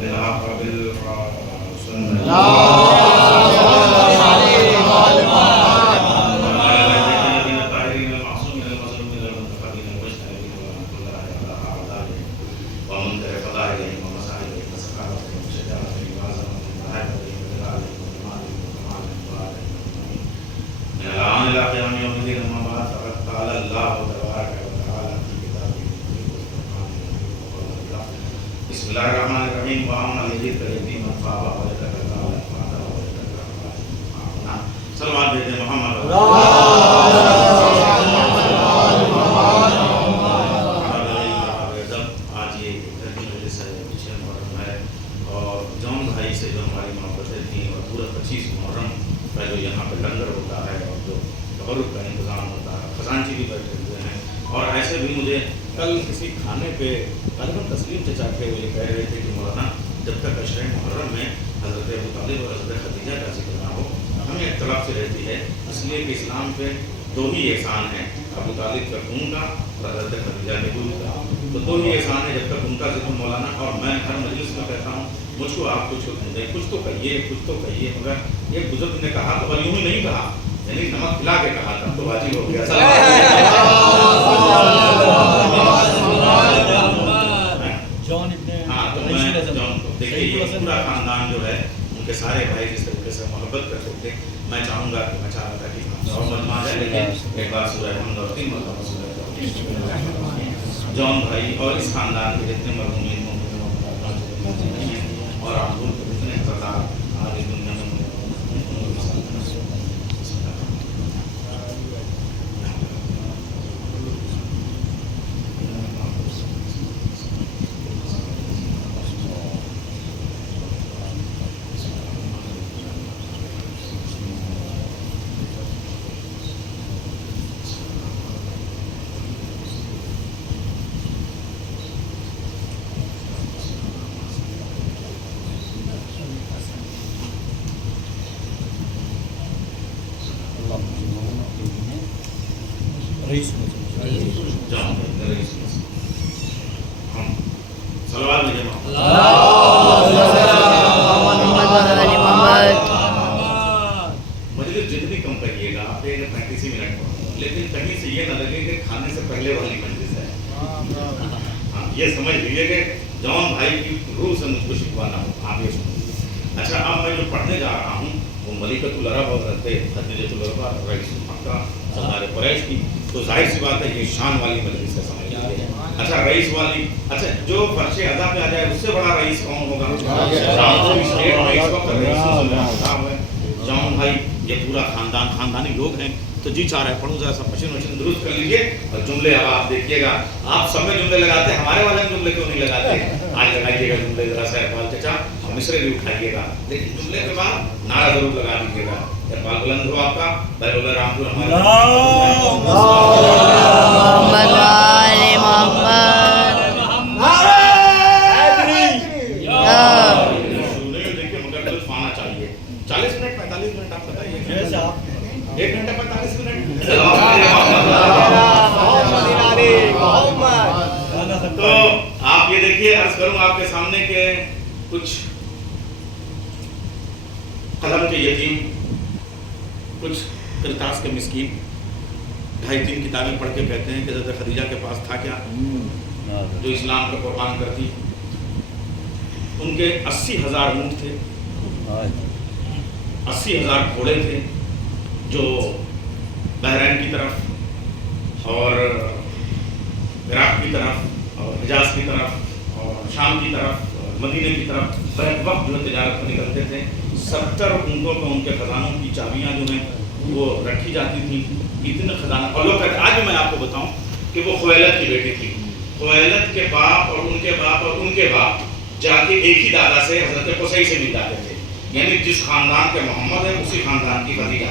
Bismillahirrahmanirrahim. सलवात भेजे मोहम्मद आज ये पीछे मुहर्रम है और जौन भाई से जो हमारी मोहब्बतें थी और पूरा 25 मुहर्रम का जो यहाँ पे लंगर होता है और जो तबरुक का इंतज़ाम होता है, खजानची भी बैठे हुए हैं। और ऐसे भी मुझे कल किसी खाने पे तकरीबन तस्लीम चचा के वो ये कह रहे थे कि मौलाना जब तक अशरे मुहर्रम में हज़रत अबू तालिब और हज़रत खदीजा का जिक्र ना हो हमें इख्तिलाफ से रहती है, इसलिए कि इस्लाम पे दो ही एहसान हैं, अबू तालिब का खून का और हज़रत खदीजा के दूध का। तो दो ही एहसान है, जब तक उनका जिक्र मौलाना और मैं हर मजलिस में कहता हूँ मुझको आप कुछ हुक्म दें, कुछ तो कहिए मगर एक बुजुर्ग ने कहा तो यूँ ही नहीं कहा, यानी नमक खिला के कहा था तो वाजिब हो गया। हाँ, तो मैं जॉन को देखिए ये पूरा खानदान जो है उनके सारे भाई जिस तरीके से मोहब्बत करते थे, मैं चाहूँगा कि मैं चाह रहा था कि और मजमा है, लेकिन एक बार सूरह हमद और 3 मरतबा सूरह जॉन भाई और इस खानदान के जितने मरहूमीन और आप लोग जितने सरदार आज इस दुनिया में सलवात भेजे मजलिस जितनी कम करिएगा आप 35 मिनट, लेकिन कहीं से ये न लगे कि खाने से पहले वाली मजलिस है। हाँ, ये समझ लीजिए कि जौन भाई की रूह से मुझको शिकवाना हो, आप ये सुनिए। अच्छा, अब मैं जो पढ़ने जा रहा हूँ वो मलिकतुल अरब और खदीजतुल अरब रईस मक्का सरदार कुरैश की, तो जाहिर सी बात है ये शान वाली मजलिस है, समझ लीजिए। अच्छा, रईस वाली, अच्छा जो फर्शे अदा पे आ जाए उससे बड़ा रईस कौन होगा? स्टेट में इस वक्त जौन भाई ये पूरा खानदानी लोग हैं, तो जी चाह रहा है पढ़ूँ जरा सब मशीन दुरुस्त कर लीजिए और जुमले अब आप देखिएगा, आप सब में जुमले लगाते, हमारे वाले में जुमले क्यों नहीं लगाते? आज लगाइएगा जुमले जरा सा इकबाल चचा और मिसरे भी उठाइएगा, लेकिन जुमले के बाद नारा जरूर लगा दीजिएगा। इकबाल बुलंद हो आपका, बैरुल्लाह रामपुर हमारे चाहिए 40 मिनट 45 मिनट आप बताइए, 1 घंटा 45 मिनट। तो आप ये देखिए, अर्ज करूं आपके सामने के कुछ कलम के यतीम, कुछ किरतास के मिस्कीन 2.5-3 किताबें पढ़ के कहते हैं कि हज़रत खदीजा के पास था क्या जो इस्लाम का कुर्बान करती। उनके 80,000 ऊँट थे, 80,000 घोड़े थे जो बहरैन की तरफ और इराक की तरफ और हिजाज की तरफ और शाम की तरफ और मदीने की तरफ बैक वक्त जो तिजारत में निकलते थे। 70 ऊँटों पर उनके खजानों की चाबियाँ जो हैं वो रखी जाती थी, इतने खजाना। और लोग कहते, आज मैं आपको बताऊं कि वो खुवैलद की बेटी थी, खुवैलद के बाप और उनके बाप और उनके बाप जाके एक ही दादा से हजरत कुसै से मिल जाते थे, यानी जिस खानदान के मोहम्मद है उसी खानदान की खदीजा।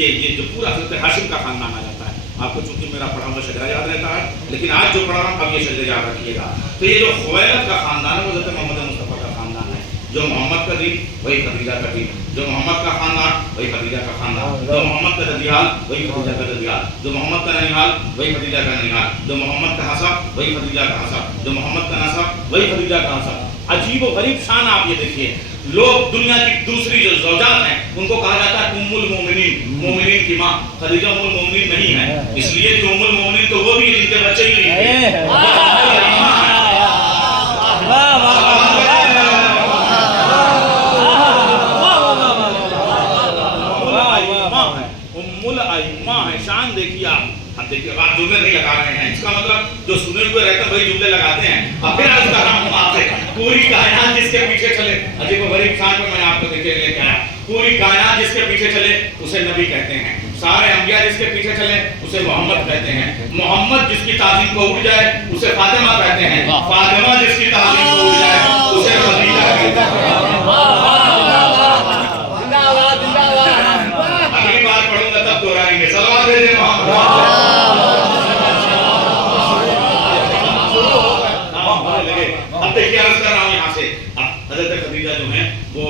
ये जो पूरा हज़रत हाशिम का खानदान आ जाता है। आपको चूंकि मेरा पढ़ा हुआ शजरा याद रहता है, लेकिन आज जो पढ़ा रहा हूँ अब ये शजरा याद रखिएगा। तो ये जो खुवैलद का खानदान है वो हज़रत मोहम्मद मुस्तफ़ा का खानदान है। जो मोहम्मद का दीन वही खदीजा का दीन, जो मोहम्मद का खानदान वही खदीजा का खानदान, जो मोहम्मद का ददियाल वही खदीजा का ददियाल, जो मोहम्मद का ननिहाल वही खदीजा का ननिहाल, जो मोहम्मद का हसब वही खदीजा का हसब, जो मोहम्मद का नसब वही खदीजा का हसब। अजीब व गरीब शान आप ये देखिए, लोग दुनिया की दूसरी जो ज़ौजात हैं उनको कहा जाता है उम्मुल मोमिनीन, मोमिनीन की माँ। खदीजा उम्मुल मोमिनीन नहीं है, इसलिए कि उम्मुल मोमिनीन तो वो भी है जिनके बच्चे ही नहीं थे। उम्मुल आइम्मा है, शान देखिए आप। अब देखिए आप जुमले नहीं लगा रहे हैं, इसका मतलब जो सुने हुए रहते हैं वही जुमले लगाते हैं। अब फिर आज कर रहा हूँ आपसे, पूरी कायनात जिसके पीछे चले, अजीब गरीब शान पर मैं आपको देखिए लेके आया। पूरी कायनात जिसके पीछे चले उसे नबी कहते हैं, सारे अंबिया जिसके पीछे चले उसे मोहम्मद कहते हैं, मोहम्मद जिसकी ताज़ीम को उड़ जाए उसे फातिमा कहते हैं, फातिमा जिसकी ताज़ीम को उड़ जाए उसे खदीजा कहते हैं। अगली बार पढ़ूंगा तब दोहराएंगे। सलावत भेजें मोहम्मद। अब देखिए अर्ज कर रहा हूँ यहाँ से, अब हज़रत खदीजा जो है वो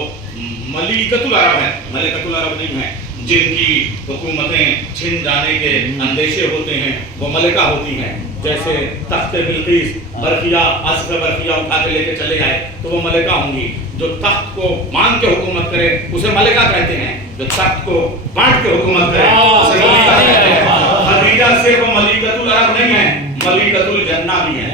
मलिकतुल अरब है, मलिकतुल अरब नहीं है। जिनकी हुकूमतें छिन जाने के अंदेशे होते हैं वो मलिका होती हैं। जैसे तख्त बिल्किस बरखिया, असफ़ बरखिया उठा के लेके चले आए तो वो मलिका होंगी। जो तख्त को मान के हुकूमत करे उसे मलिका कहते हैं, जो तख्त को बांट के हुकूमत करे उसे मलिका कहते हैं। खदीजा सिर्फ मलिकतुल अरब नहीं है, मलिकतुल जन्ना भी है।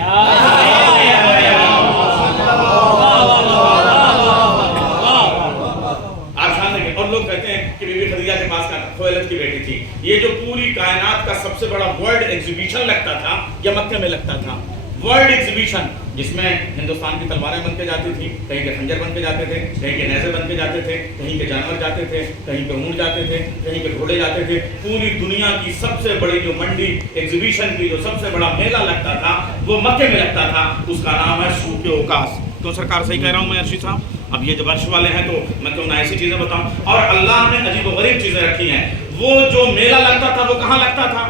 और लोग कहते हैं कि बीबी खदीजा के पास का खुवैलद की बेटी थी। ये जो पूरी कायनात का सबसे बड़ा वर्ल्ड एग्जीबिशन लगता था या मक्के में लगता था, वर्ल्ड एग्जीबिशन, जिसमें हिंदुस्तान की तलवारें बन के जाती थी, कहीं के खंजर बन के जाते थे, कहीं के नेज़े बन के जाते थे, कहीं के जानवर जाते थे, कहीं के ऊँट जाते थे, कहीं के घोड़े जाते थे। पूरी दुनिया की सबसे बड़ी जो मंडी एग्जीबिशन की जो सबसे बड़ा मेला लगता था वो मक्के में लगता था, उसका नाम है सूक़ ओकास। तो सरकार सही कह रहा हूँ मैं अर्शी साहब? अब ये जब अर्श वाले हैं तो मैं क्यों ना ऐसी चीज़ें बताऊं। और अल्लाह ने अजीब गरीब चीज़ें रखी हैं। वो जो मेला लगता था वो कहाँ लगता था?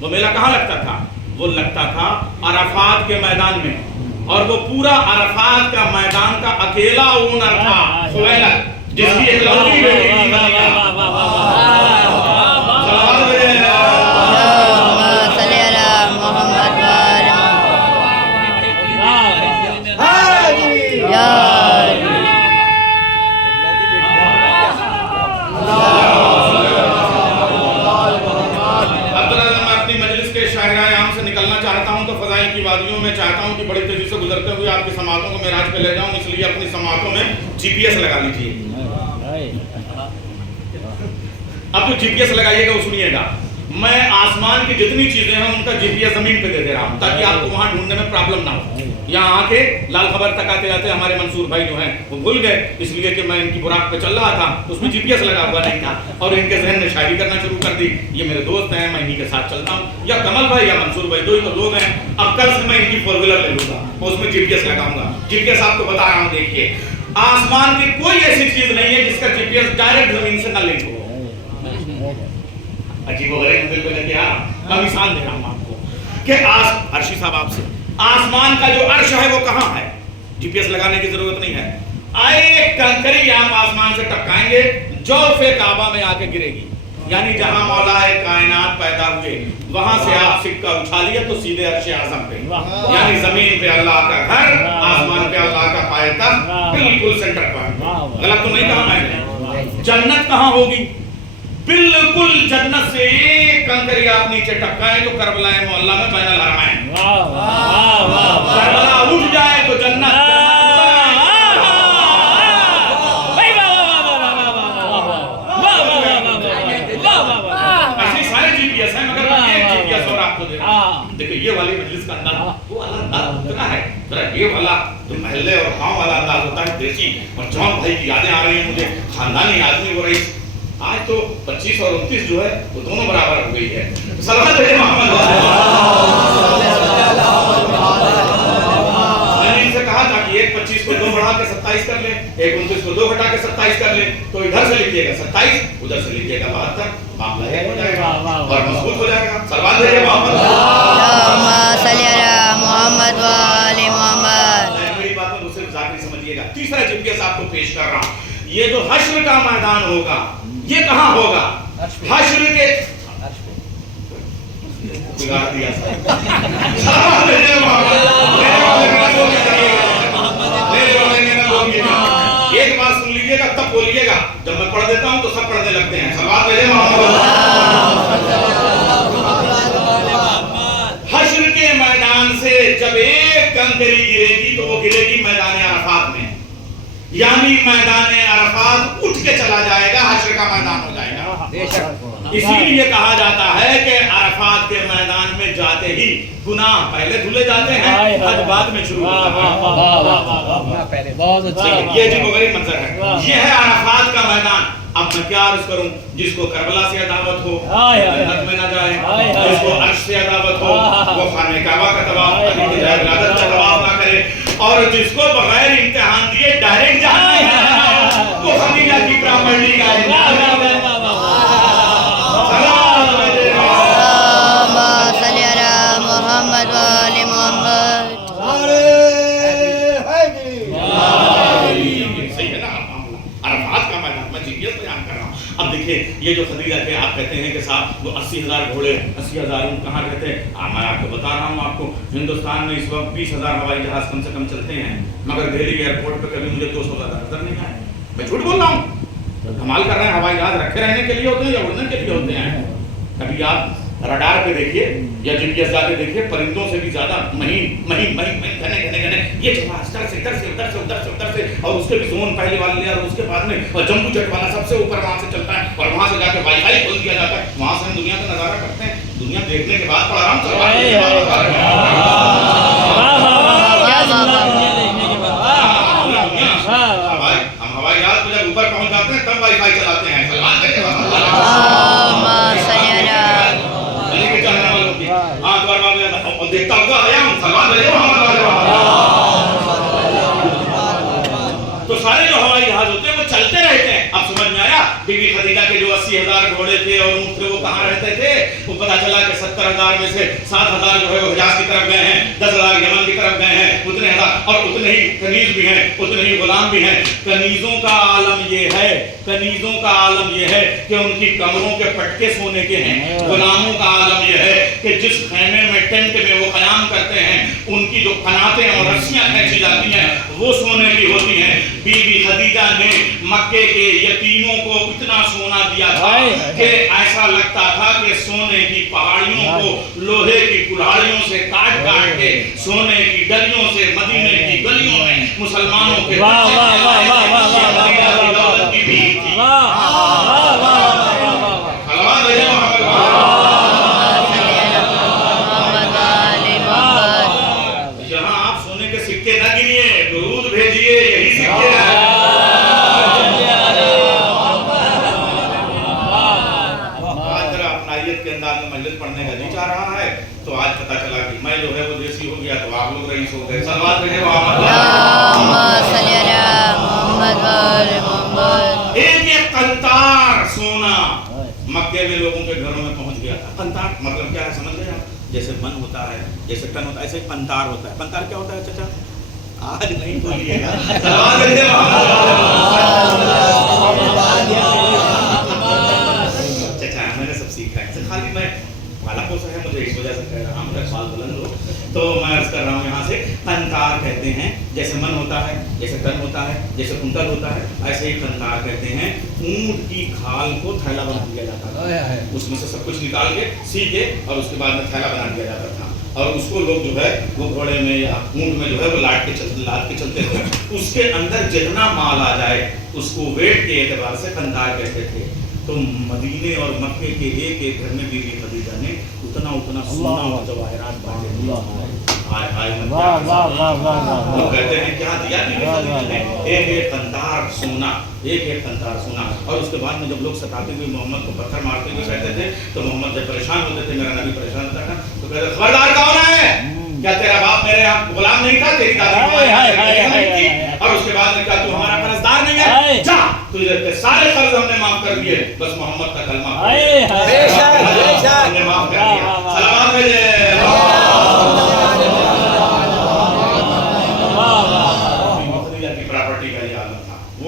वो मेला कहाँ लगता था? वो लगता था अराफात के मैदान में, और वो पूरा अराफात का मैदान का अकेला ओनर था खुवैलद, जिसकी एक लौटी बेटी थी खदीजा। मैं चाहता हूं कि बड़ी तेजी से गुजरते हुए आपकी समातों को मेराज पे ले जाऊं, इसलिए अपनी समातों में जीपीएस लगा लीजिए। अब जो जीपीएस लगाइएगा वो सुनिएगा, मैं आसमान की जितनी चीजें हैं उनका जीपीएस जमीन पे दे दे रहा हूं ताकि आपको वहां ढूंढने में प्रॉब्लम ना हो। यहाँ आके लाल खबर तक आते आते हमारे मंसूर भाई जो हैं वो भूल गए, इसलिए कि मैं इनकी बुराक पे चल रहा था तो उसमें जीपीएस लगा हुआ नहीं था, और इनके जहन ने शायरी करना शुरू कर दी। ये मेरे दोस्त हैं, मैं इन्हीं के साथ चलता हूँ, या कमल भाई या मंसूर भाई, दो ही तो लोग हैं। अब कल से मैं इनकी फोर व्हीलर ले लूंगा और उसमें जीपीएस लगाऊंगा। जीपीएस आपको बता रहा हूँ, देखिए आसमान की कोई ऐसी चीज नहीं है जिसका जीपीएस डायरेक्ट जमीन से न लिंक हो। अजीब मैं मिसाल दे रहा हूं आपको कि अर्शी साहब आपसे, आसमान का जो अर्श है वो कहां है? जीपीएस लगाने की जरूरत नहीं है। आए कंकरी आप आसमान से टपकाएंगे, जौफ़े काबा में आके गिरेगी, यानी जहां मौलाए कायनात पैदा हुए वहां से आप सिक्का उछालिए तो सीधे अर्श आज़म पे, यानी जमीन पे अल्लाह का घर, आसमान पे अल्लाह का पायता, बिल्कुल सेंटर पर। गलत तो नहीं कहा मैंने? जन्नत कहां होगी? बिल्कुल जन्नत से एक कंकरी आप नीचे टपकाए तो करबला मोहल्ला में बैनल हरमैन, करबला उठ जाए तो जन्नत। ऐसे सारे जीपीएस हैं, मगर मैं एक जीपीएस और आपको दे रहा हूं। देखिए ये वाली मजलिस का अंदाज वो अंदाज कितना है, जरा ये वाला जो महल्ले और गांव वाला अंदाज होता है देसी। और जॉन भाई की यादें आ रही हैं मुझे, खानदानी आदमी हो रही। आज तो 25 और 29 जो है वो दोनों बराबर हो गई है। सलावत भेजे मोहम्मद। मैंने इनसे कहा था कि एक 25 को 2 बढ़ा के 27 कर ले, एक 29 को 2 घटा के 27 कर ले, तो इधर से लिखिएगा 27, उधर से लिखिएगा 72, मामला एक हो जाएगा और मजबूत हो जाएगा। सलावत भेजे मोहम्मद। मेरी बात को सिर्फ जाकर समझिएगा। तीसरा जीपीएस आपको पेश कर रहा हूं। ये जो हश्र का मैदान होगा, ये कहां होगा? हश्र के बिगाड़ दिया एक बार सुन लीजिएगा तब बोलिएगा, जब मैं पढ़ देता हूं तो सब पढ़ने लगते हैं। सलावत भेजे हश्र के मैदान से जब एक कंकरी गिरेगी तो वो गिरेगी मैदान अरफात में, यानी मैदान अरफात उठ के चला जाएगा, हश्र का मैदान हो जाएगा। इसीलिए कहा जाता है कि अरफात के मैदान में जाते ही गुनाह पहले धुले जाते हैं, हज बाद में शुरू होता है। बहुत अच्छा, ये जी गरीब मंजर है, ये है अरफात का मैदान। अब मैं क्या अर्ज करूं, जिसको करबला से अदावत हो जन्नत में ना जाए, जिसको अर्श से अदावत हो वो खाने काबा का तवाफ इबादत का तवाफ ना करे, और जिसको बगैर इम्तिहान दिए डायरेक्ट जाना है वो खदीजा की प्रॉपर्टी का ये जो खदीजा के आप कहते हैं कि साहब वो 80,000 घोड़े 80,000 कहाँ रहते हैं? मैं आपको बता रहा हूँ, आपको हिंदुस्तान में इस वक्त 20,000 हवाई जहाज कम से कम चलते हैं, मगर दिल्ली एयरपोर्ट पे कभी मुझे 200 का नजर नहीं आया। मैं झूठ बोल रहा हूँ? कमाल कर रहे हैं, हवाई जहाज रखे रहने के लिए होते हैं या उड़ने के लिए होते हैं? कभी आप रडार पे देखिए या जीपीएस जाके देखिए, परिंदों से भी ज्यादा महीन महीन महीन महीन घने घने घने ये जहाज इधर से उधर से उधर से उधर से उधर से, और उसके भी जोन पहले वाले और उसके बाद में और जम्बू जेट वाला सबसे ऊपर वहां से चलता है, और वहां से जाके वाईफाई खोल दिया जाता है, वहां से हम दुनिया का नजारा करते हैं। दुनिया देखने के बाद आराम से हम हवाई जहाज पे जब ऊपर पहुंच जाते हैं तब वाईफाई चलाते हैं। देखता हुआ आया हूं, तो सारे जो हवाई जहाज होते हैं वो चलते रहते हैं। अब समझ में आया, बीबी खदीजा के जो 80,000 घोड़े थे और ऊंट थे वो कहाँ रहते थे? वो पता चला कि 70,000 में से 7,000 जो है वो हिजाज की तरफ गए हैं, 10,000 यमन की तरफ गए हैं, उतने हजार और उतने ही कनीज भी हैं, उतने ही गुलाम भी हैं। कनीजों का आलम ये है, कनीजों का आलम ये है कि उनकी कमरों के पटके सोने के हैं। गुलामों का आलम ये है कि जिस खैमे में टेंट में वो कयाम करते हैं उनकी जो कनातें और रस्सियां खींची जाती हैं वो सोने की होती हैं। बीबी खदीजा ने मक्के के यतीमों को इतना सोना दिया था कि ऐसा लगता था कि सोने की पहाड़ियों को लोहे की कुल्हाड़ियों से काट काट के सोने की डलियों से मदीने की गलियों में मुसलमानों के यहाँ आप सोने के सिक्के न गिनिए, दुरूद भेजिए, यही सिक्के हैं। के अंदाज में मजलिस पढ़ने का जी चाह रहा है तो आज पता चला कि मैं जो है वो देसी हो गया तो आप लोग रईस हो गए। सलवात भेजे एक एक कंतार सोना मक्के में लोगों के घरों में पहुंच गया था। कंतार मतलब क्या है समझ गए आप? जैसे मन होता है, जैसे टन होता है, ऐसे कंतार होता है। कंतार क्या होता है चाचा? आज नहीं बोलिएगा। मैंने सब सीखा है, खाली मैं वाला कोसा है मुझे इस वजह से कह रहा हूँ, सवाल बुलंद हो तो मैं अर्ज कर रहा हूँ यहाँ से। कंतार कहते हैं जैसे मन होता है, जैसे तन होता है, जैसे कुंतल होता है, ऐसे ही कंतार कहते हैं। ऊंट की खाल को थैला बना दिया जाता था, उसमें से सब कुछ निकाल के सी के और उसके बाद में थैला बना दिया जाता था, और उसको लोग जो है वो घोड़े में या ऊंट में जो है वो लाद के चलते थे। उसके अंदर जितना माल आ जाए उसको वेट के एतबार से कंतार कहते थे। तो मदीने और मक्के के एक एक घर में बीबी खदीजा ने उतना उतना सोना और जवाहरात बांटे दिए। वो कहते हैं क्या दिया ने? एक एक कंतार सोना, एक एक कंतार सोना। और उसके बाद में जब लोग सताते हुए मोहम्मद को पत्थर मारते हुए कहते थे तो मोहम्मद जब परेशान होते थे, मेरा नबी परेशान होता था तो कहते खबरदार कौन है? क्या तेरा बाप मेरे यहाँ गुलाम नहीं था? तेरी दादी और उसके बाद में क्या तू हमारा कर्जदार नहीं है? जा, तुझे सारे कर्ज हमने माफ कर दिए, बस मोहम्मद का कलमा हमने माफ कर दिया। सलाम भेजे। खदीजा की प्रॉपर्टी का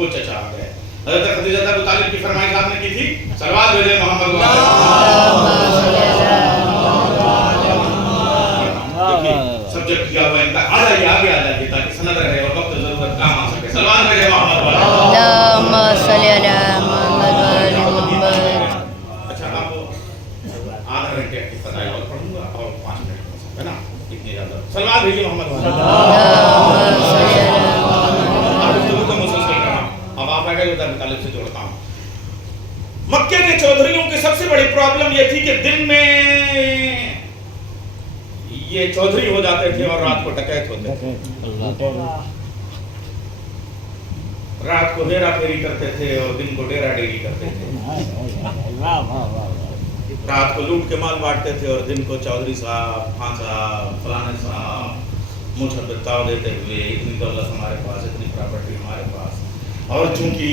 वो चचा आ गए। हज़रत खदीजा अबू तालिब की फरमाइश आपने की थी, सलवात भेजे मोहम्मद। देखिए सब्जेक्ट किया हुआ इनका, आ जाइए आगे आ जाइए ताकि सनद रहे और वक्त जरूरत काम आ सके। सलवात भेजे मोहम्मद। अच्छा आप आधा घंटे की फजाइल और पढ़ूंगा और 5 मिनट है ना, इतनी ज्यादा। सलवात भेजिए मोहम्मद। अब आप आगे अबू तालिब से जोड़ता हूँ। मक्के के चौधरियों की सबसे बड़ी प्रॉब्लम ये थी कि दिन में ये चौधरी हो जाते थे और रात को डकैत होते थे। रात को हेरा फेरी करते थे और दिन को डेरा डेरी करते थे। रात को लूट के माल बांटते थे और दिन को चौधरी साहब, खान साहब, फलाने साहब मुझ पर ताव देते हुए, इतनी दौलत हमारे पास, इतनी प्रॉपर्टी हमारे पास। और चूंकि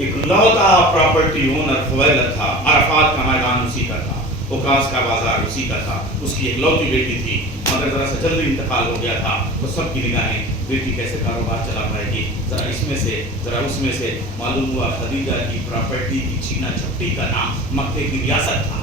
इकलौता प्रॉपर्टी ओनर फवैल था, अरफात का मैदान उसी का था, उकास का बाजार उसी का था, उसकी इकलौती बेटी थी, मगर जरा सा जल्दी इंतकाल हो गया था। तो सबकी निगाहें बेटी कैसे कारोबार चला पाएगी, जरा इसमें से जरा उसमें से। मालूम हुआ खदीजा की प्रॉपर्टी की छीना झपटी का नाम मक्के की रियासत था।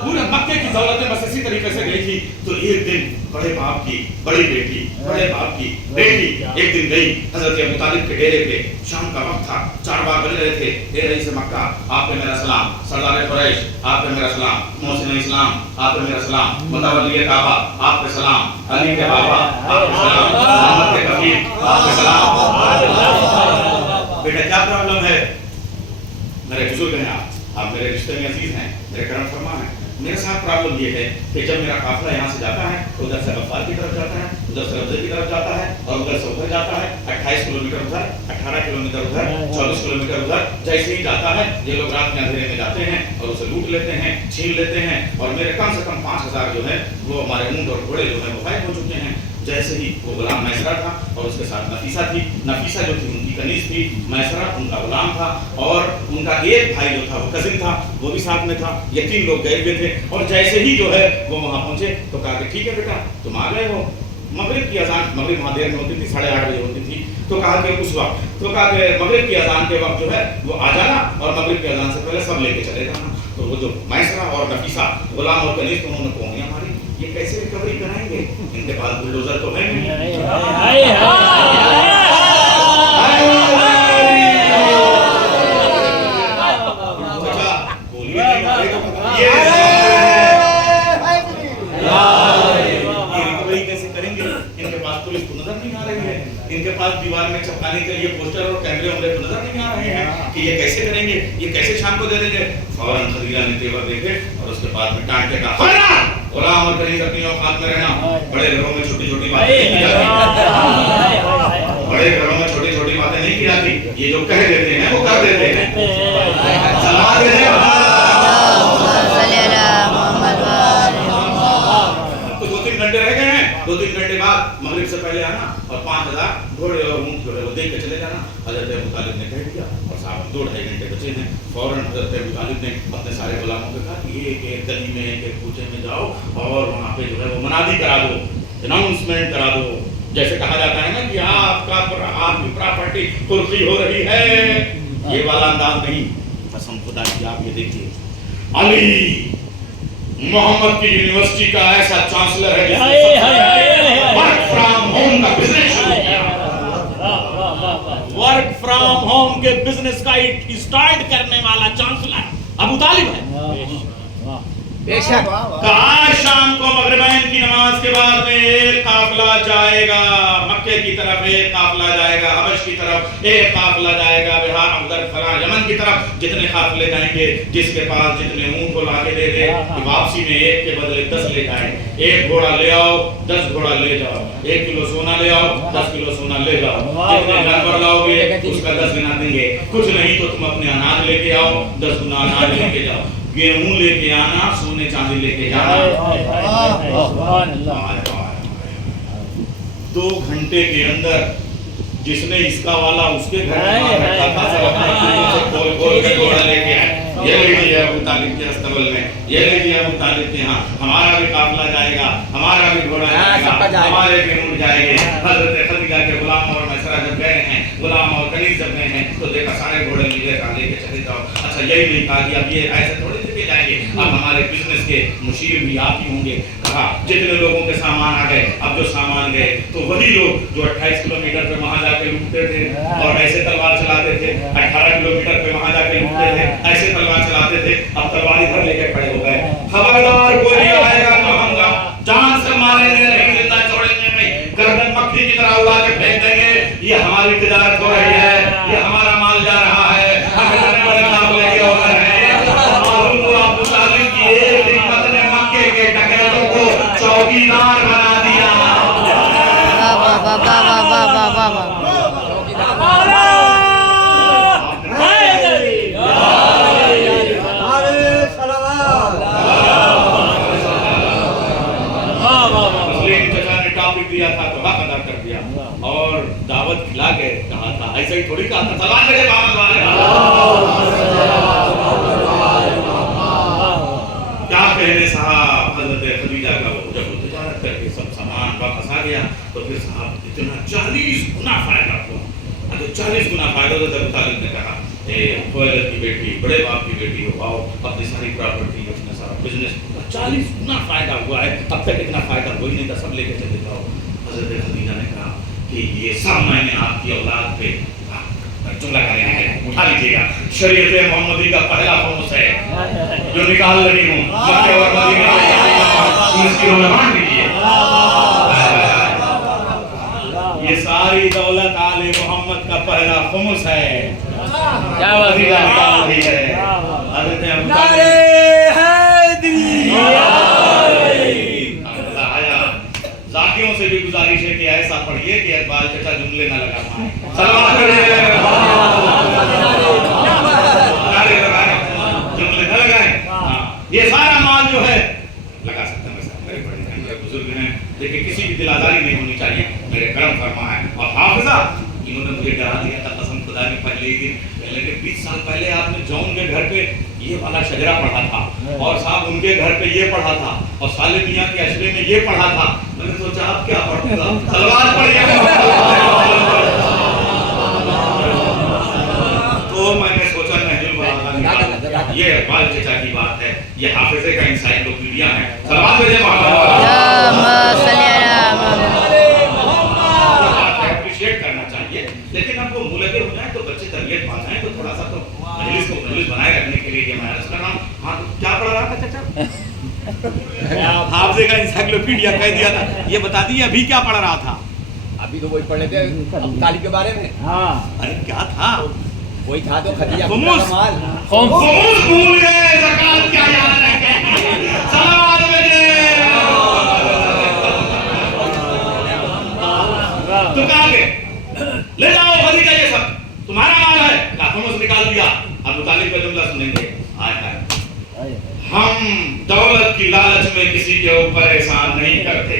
पूरे मक्के की दौलतें बस इसी तरीके से गई थी। तो एक दिन बड़े बाप की बड़ी बेटी, बड़े बाप की बेटी एक दिन गई हजरत अबू तालिब के डेरे पे। शाम का वक्त था, 4 बार बज रहे थे। ए रईस मक्का, आप पे मेरा सलाम। सरदार कुरैश, आप पे मेरा सलाम। मोहसिन इस्लाम, आप पे मेरा सलाम। मुतवल्ली काबा, आप पे सलाम। अली के बाबा, आप पे सलाम। मोहम्मद के कफील, आप पे सलाम। बेटा क्या प्रॉब्लम है? मेरे बुजुर्ग हैं आप मेरे रिश्ते में अजीज हैं, मेरे करम फरमा हैं। मेरे साथ प्रॉब्लम ये है कि जब मेरा काफिला यहाँ से जाता है तो उधर से गफ्फार की तरफ जाता है, उधर से रब्जे की तरफ जाता है और उधर से उधर जाता है। 28 किलोमीटर उधर, 18 किलोमीटर उधर, 24 किलोमीटर उधर। जैसे ही जाता है ये लोग रात में अंधेरे में जाते हैं और उसे लूट लेते हैं, छीन लेते हैं। और मेरे कम से कम 5000 जो है वो हमारे ऊंट और घोड़े जो है वो गायब हो चुके हैं। जैसे ही वो गुलाम मैसरा था और उसके साथ नफीसा थी। नफीसा जो थी उनकी कनीज थी, मैसरा उनका गुलाम था और उनका एक भाई जो था वो कजिन था, वो भी साथ में था। ये 3 लोग गए हुए थे। और जैसे ही जो है वो वहां पहुंचे तो कहा कि ठीक है बेटा तुम आ गए हो। मगरिब की अजान, मगरिब वहां देर में होती थी, 8:30 बजे होती थी। तो कहा कि उस वक्त तो कहा कि मगरिब की अजान के वक्त जो है वो आ जाना और मगरिब की अजान से पहले सब लेके चले जाना। तो वो जो मैसरा और नफीसा गुलाम और कनीज तो उन्होंने कोहनियां मारी, ये कैसे रिकवरी कराएंगे, इनके पास बुलडोजर तो है नहीं। रिकवरी कैसे करेंगे? इनके पास पुलिस तो नजर नहीं आ रही है, इनके पास दीवार में चिपकाने के लिए पोस्टर और कैमरे वैमरे तो नजर नहीं आ रहे हैं कि ये कैसे करेंगे, ये कैसे शाम को दे देंगे। फौरन खदीजा ने तेवर देखे और उसके बाद में डांट के कहा गुलाम और कनीज अपनी औकात में रहना। बड़े घरों में छोटी छोटी बातें नहीं की जाती, बड़े घरों में छोटी छोटी बातें नहीं की जाती। ये जो कह देते हैं वो कर देते हैं। तो 2-3 घंटे रह गए हैं, 2-3 घंटे बाद मगरिब से पहले आना और 5000 घोड़े और ऊंट जो है वो देख के चले जाना। हजरत अबू तालिब ने कह दिया और साहब 2-2.5 घंटे बचे हैं। फौरन हजरत अबू तालिब ने अपने सारे गुलामों को कहा कि एक गली में एक कूचे में जाओ और वहाँ पे जो है वो मुनादी करा दो, अनाउंसमेंट करा दो। जैसे कहा जाता है ना कि आपकी प्रॉपर्टी कुर्सी हो रही है, ये वाला अंदाज नहीं। कसम खुदा की आप ये देखिए, अली मोहम्मद की यूनिवर्सिटी का ऐसा चांसलर है वर्क फ्रॉम होम का बिजनेस शुरू किया। वर्क फ्रॉम होम के बिजनेस का स्टार्ट करने वाला चांसलर अबू तालिब है। बेशक आज शाम को मगरिबैन की नमाज के बाद में एक काफिला जाएगा मक्के की तरफ, एक काफिला जाएगा हबश की तरफ, एक काफिला जाएगा बिहार उधर फला यमन की तरफ। जितने काफिले जाएंगे जिसके पास जितने ऊंट को लाके दे दे कि वापसी में एक के बदले 10 ले जाए। 1 घोड़ा ले आओ 10 घोड़ा ले जाओ, 1 किलो सोना ले आओ 10 किलो सोना ले जाओ। जितने जानवर लाओगे उसका 10 गुना देंगे। कुछ नहीं तो तुम अपने अनाज लेके आओ, 10 गुना अनाज लेके जाओ। गेहूं लेके आना, सोने चांदी लेके जाना। 2 घंटे के अंदर जिसने इसका वाला उसके घर में खोल खोल के घोड़ा लेके आए یہ لیجیے ابو طالب کے استقبال میں، یہ لیجیے ابو طالب کے ہاں ہمارا بھی قافلہ جائے گا، ہمارا بھی گھوڑا جائے گا، ہمارے بھی اونٹ جائے گے۔ حضرت خدیجہ کے غلام اور میسرہ جب گئے ہیں، غلام اور کنیز جب گئے ہیں تو دیکھا سارے گھوڑے ملے لے کے چلے جاؤ۔ اچھا یہی نہیں کہا کہ اب یہ ایسے تھوڑے لے کے جائیں گے، اب ہمارے بزنس کے مشیر بھی آپ ہی ہوں گے۔ کہا جتنے لوگوں کے سامان آ گئے، اب جو سامان گئے تو وہی لوگ جو 28 کلومیٹر پہ وہاں جا کے لوٹتے تھے اور ایسے تلوار چلاتے تھے، 18 کلومیٹر پہ وہاں جا کے لوٹتے تھے، ایسے تلوار چلاتے تھے، اب تلوار ادھر لے کے کھڑے ہو گئے۔ خبردار کوئی آئے گا تو ہم جان سے ماریں گے نہیں، زندہ چھوڑیں گے نہیں، گردن مکھی کی طرح اڑا کے پھینک دیں گے۔ یہ ہماری تجارت ہو رہی ہے، یہ ہمارا مال جا رہا ہے، ہم اتنے بڑے کام لے کے ہو رہے ہیں۔ معلوم ہوا ابو طالب کی ایک حکمت نے مکے کے ڈکیتوں کو چوکیدار بنا دیا۔ دیا تھا تو حق ادا کر دیا اور دعوت کھلا کے کہا تھا، ایسے ہی تھوڑی کہا تھا سلام میرے محمد والے کیا کہنے صاحب۔ حضرت خدیجہ کا وہ جب وہ تجارت کر کے سب سامان واپس آ گیا تو پھر صاحب اتنا 40 گنا فائدہ ہوا، تو 40 گنا فائدہ ہوتا ہے۔ ابو طالب نے کہا خویلد کی بیٹی، بڑے باپ کی بیٹی ہو، آؤ اپنی ساری پراپرٹی اپنا سارا بزنس 40 گنا فائدہ ہوا ہے، اب تک اتنا فائدہ ہو ہی نہیں تھا، سب لے کے چلے جاؤ۔ حضرت خدیجہ نے کہا کہ یہ سب میں نے آپ کی اولاد پہ جملہ کرے ہیں، اٹھا لیجیے گا۔ شریعت محمدی کا پہلا خمس ہے جو نکال رہی ہوں، مکہ اور مدینہ مسکینوں میں بانٹ دیجیے۔ یہ ساری دولت آل محمد کا پہلا خمس ہے، کیا وظیفہ نکال رہی ہے حضرت ابو ذاکیوں سے بھی گزارش ہے کہ ایسا پڑھیے کہ اقبال چچا جملے نہ لگا پائیں، جملے نہ لگائیں۔ یہ سارا مال جو ہے لگا سکتے ہیں، میرے بڑے بزرگ ہیں لیکن کسی بھی دل آزاری نہیں ہونی چاہیے، میرے کرم فرما ہے۔ اور حافظہ انہوں نے مجھے ڈرا دیا تھا قسم خدا کی پہلے ہی دن، لیکن 20 سال پہلے آپ نے جون کے گھر پہ یہ والا شجرہ پڑھا تھا اور صاحب ان کے گھر پہ یہ پڑھا تھا اور سالے میاں کے عشرے میں یہ پڑھا تھا۔ میں نے سوچا آپ کیا پڑھوں گا، سلوات پڑھیے۔ تو میں نے سوچا نہج البلاغہ یہ اقبال چچا کی بات ہے، یہ حافظے کا انسائکلوپیڈیا ہے۔ سلوات بھیجے اپریشیٹ کرنا چاہیے، لیکن اب وہ ملگے ہو جائیں تو بچے تربیت پا جائیں تو تھوڑا سا تو مجلس کو مجلس بنائے رکھنے کے لیے یہ میں عرض کر رہا ہوں۔ ہاں کیا پڑھ رہا تھا چچا؟ حافظے کا انسائکلوپیڈیا کہہ دیا تھا، یہ بتا دیجیے ابھی کیا پڑھ رہا تھا؟ ابھی تو وہی پڑھ رہے تھے ابو طالب کے بارے میں۔ ارے کیا تھا؟ وہی تھا تو خدیجہ خمس بھول گئے، زکات کیا یاد رکھے، سلام تو کہا گے لے جاؤ خدیجہ یہ سب تمہارا مال ہے، خمس نکال دیا۔ ابو طالب کا جملہ سنیں گے، ہم دولت کی لالچ میں کسی کے اوپر احسان نہیں کرتے۔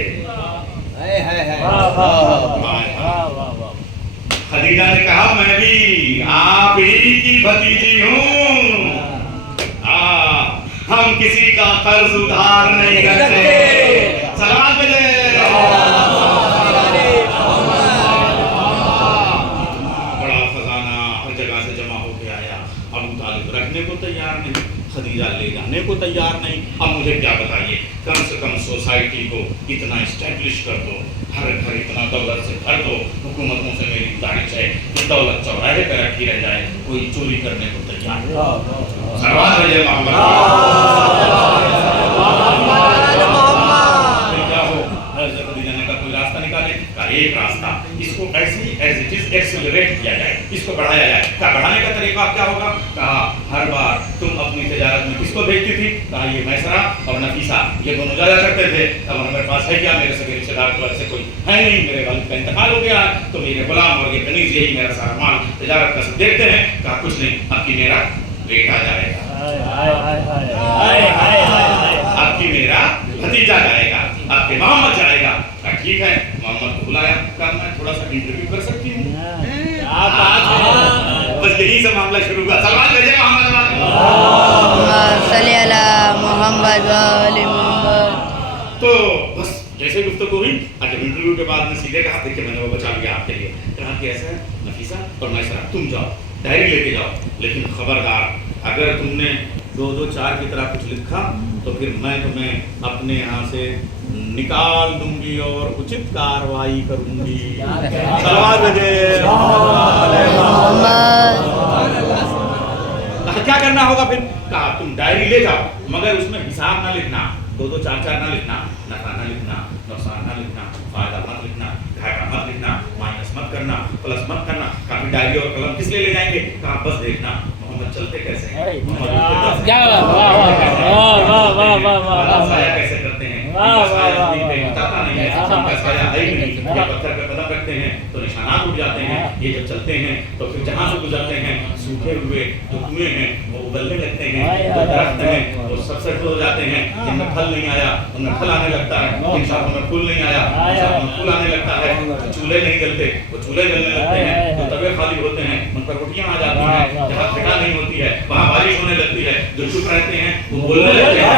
خدیجہ نے کہا میں بھی آپ ہی کی بھتیجی ہوں، ہم کسی کا قرض ادھار نہیں کرتے۔ سلام ملے بڑا خزانہ ہر جگہ سے جمع ہو کے آیا، ابو طالب رکھنے کو تیار نہیں، خدیجہ لے جانے کو تیار نہیں۔ اب مجھے کیا بتائیے، کم سے کم سوسائٹی کو اتنا اسٹیبلش کر دو، ہر گھر اتنا دولت سے بھر دو، حکومتوں سے میری گزارش ہے کہ دولت چوراہے پہ رکھی رہ جائے، کوئی چوری کرنے کو تیار نہیں۔ سلوات بھیجے محمد۔ کیا ہو حضرت خدیجہ نے کہا کوئی راستہ نکالے، کہا ایک راستہ، اس کو ایسی ایز اٹ از ایکسلریٹ کیا جائے، اس کو بڑھایا جائے۔ کہا بڑھانے کا طریقہ کیا ہوگا؟ کہا ہر بار تم اپنی تجارت میں کس کو بھیجتی تھی؟ کہا یہ میسرہ اور نفیسہ، یہ دونوں جایا کرتے تھے۔ اب ہمارے پاس ہے کیا؟ میرے سگے رشتے دار تو ایسے کوئی ہے نہیں، میرے والد کا انتقال ہو گیا ہے، تو میرے غلام اور یہ کنیز یہی میرا سارا مال تجارت کا سب دیکھتے ہیں۔ کہا کچھ نہیں، اب کی میرا بیٹا جائے گا، اب کی میرا بھتیجا جائے گا، اب کے محمد جائے گا۔ کہا ٹھیک ہے، محمد کو بلایا، کہا میں تھوڑا سا انٹرویو کر سکتی ہوں؟ बस यही से मामला शुरू हुआ। सलमान भेजे मोहम्मद वाले। صلی علی محمد و آل محمد. तो बस जैसे गुफ्तगू हुई, जब इंटरव्यू के बाद में सीधे कहा, देखिए मैंने वो बचा लिया आपके लिए। कहा कि ऐसा है नफीसा और मैसरा, तुम जाओ डायरी लेके जाओ, लेकिन खबरदार अगर तुमने 2-2-4 की तरह कुछ लिखा तो फिर मैं तुम्हें अपने यहाँ से निकाल दूंगी और उचित कार्रवाई करूंगी। सलवार भेजे। कहा क्या करना होगा फिर? कहा तुम डायरी ले जाओ, मगर उसमें हिसाब ना लिखना, 2-2-4-4 ना लिखना, नफा ना लिखना, नुकसान ना लिखना, फायदा मत लिखना, घाटा मत लिखना, माइनस मत करना, प्लस मत करना। काफी डायरी और कलम किस लिए ले जाएंगे? कहा बस देखना मोहम्मद चलते कैसे हैं, मोहम्मद साया कैसे करते हैं, बताता नहीं है, साया है ही नहीं, ये पत्थर पे कदम रखते हैं तो निशानात उठ जाते हैं, ये जब चलते हैं तो फिर जहाँ से गुजरते हैं सूखे हुए जो कुएं हैं वो उगलने लगते हैं, जो दरख्त हैं वो सबसे हो जाते हैं, जिनमें फल नहीं आया उनमें फल आने लगता है, जिन शाखों में फूल नहीं आया उन शाखों में फूल आने लगता है, चूल्हे नहीं जलते वो चूल्हे जलने लगते हैं, जो तवे खाली होते हैं उन पर रोटियां आ जाती हैं, जहाँ फिटा नहीं होती है वहाँ बारिश होने लगती है, जो चुप रहते हैं वो बोलने लगते हैं।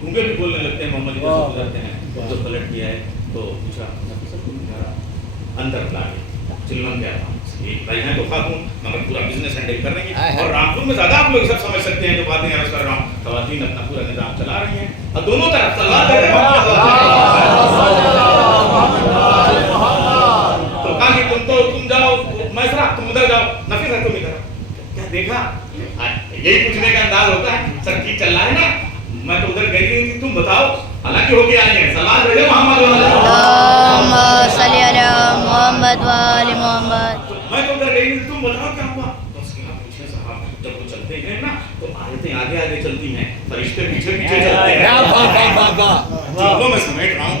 गूंगे भी बोलने लगते हैं, मोहम्मद इधर से गुजरते हैं तो पलट किया है तो पूछा अंदर ला चिल्लन क्या था, भाई हैं तो खातून मगर पूरा बिजनेस हैंडल कर रही है और रामपुर में ज्यादा आप लोग सब समझ सकते हैं जो बातें अर्ज कर रहा हूँ, खवातीन अपना पूरा निजाम चला रही हैं और दोनों तरफ सलाह दे रहे हैं। तो कहा कि तुम जाओ मैसरा, तुम उधर जाओ, नफीसा तुम इधर। क्या देखा, यही पूछने का अंदाज होता है, सर ठीक चल रहा है ना, मैं तो उधर गई नहीं थी, तुम बताओ, हालांकि होके आई है, सलाम भेजे मोहम्मद صلی علی محمد و آل محمد. मैं तो उधर गई नहीं थी, तुम बताओ क्या हुआ? तो उसके बाद पूछे साहब, जब वो चलते हैं ना तो आयतें आगे आगे चलती हैं, फरिश्ते पीछे पीछे चलते हैं। चलो मैं समेट रहा हूँ,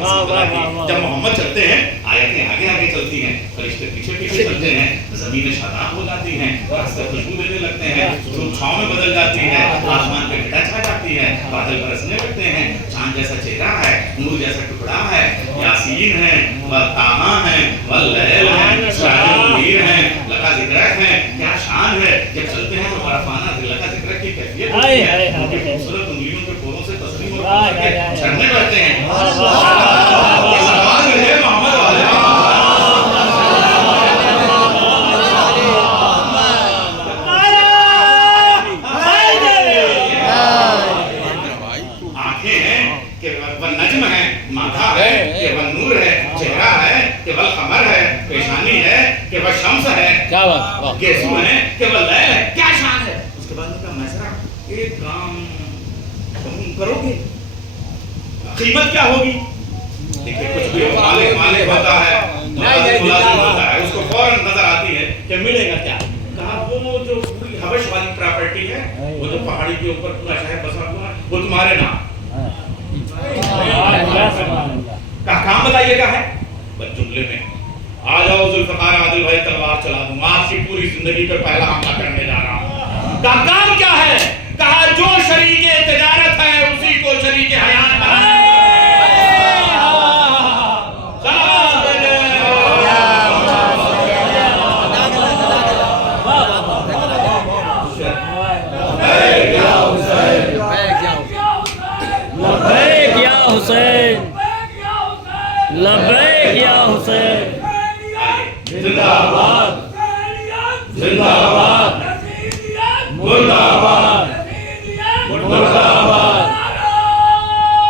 जब मोहम्मद चलते हैं आयतें आगे आगे चलती हैं, फरिश्ते पीछे पीछे चलते हैं, ज़मीनें शादाब हो जाती हैं, रास्ते खुशबू देने लगते हैं, धूप छाँव में बदल जाती है, आसमान पे घटा छा जाती है, बादल बरसने लगते हैं, चांद जैसा चेहरा है, नूर जैसा टुकड़ा है, यासीन है, व ताहा है, व लैल है, शाहीर है, लका ज़िक्र है, क्या शान है, जब चलते हैं तो बर्फाना लका ज़िक्र की कैफियत होती है, उनकी खूबसूरत उंगलियों के पोरों से तस्लीम और झरने बहते हैं। ये सलमान भेजे मोहम्मद वाले। आंखें हैं कि वह नज्म है, माथा है कि वह नूर है, चेहरा है कि वह कमर है, पेशानी है कि वह शम्स है, क्या बात, गेसू है कि वह लैल है, क्या शान है। उसके बाद उनका मैसरा, एक काम तुम करोगे, कीमत क्या होगी? देखिए कुछ भी हो, मालिक मालिक होता है, मुलाजिम होता है, उसको फौरन नजर आती है कि मिलेगा क्या। कहा वो जो पूरी हवश वाली प्रॉपर्टी है, वो जो पहाड़ी के ऊपर पूरा शहर बसा हुआ है, वो तुम्हारे नाम। कहा काम बताइएगा है, बस जुमले में आ जाओ जुल्फकार आदिल भाई, तलवार चला दूं, आपकी पूरी जिंदगी पर पहला हमला करने जा रहा हूँ। कहा काम क्या है? कहा जो शरीके तिजारत है उसी को शरीके हयात बनाए। लब्बैक या हुसैन, जिंदाबाद जिंदाबाद मुर्दाबाद मुर्दाबाद।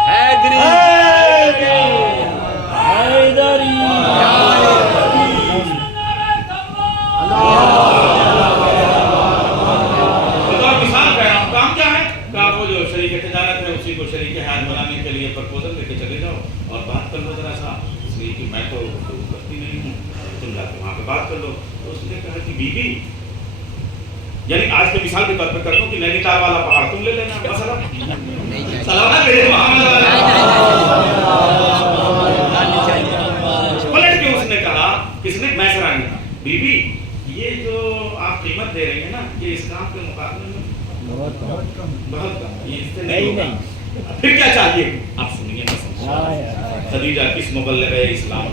हैदरी किसान कह रहा हूँ, काम क्या है? कहा वो जो शरीक तिजारत है उसी को शरीक हयात बनाने के लिए प्रपोजल लेके चले जाओ और बात कर लो जरा सा। इसलिए कि मैं तो करती नहीं हूँ, तुम जाके वहाँ पे बात कर लो। तो उसने कहा कि बीबी, यानी आज के मिसाल के तौर पर करता हूँ कि नैनीताल वाला पहाड़ तुम ले लेना, मसला सलावत मेरे मोहम्मद। पलट के उसने कहा, किसने? मैसरा ने, बीबी ये जो आप कीमत दे रही है ना, ये इस काम के मुकाबले में बहुत कम, ये इससे नहीं होगा। फिर क्या चाहिए? आप सुनिए ना, खदीजा किस मुबल्लिग़ इस्लाम,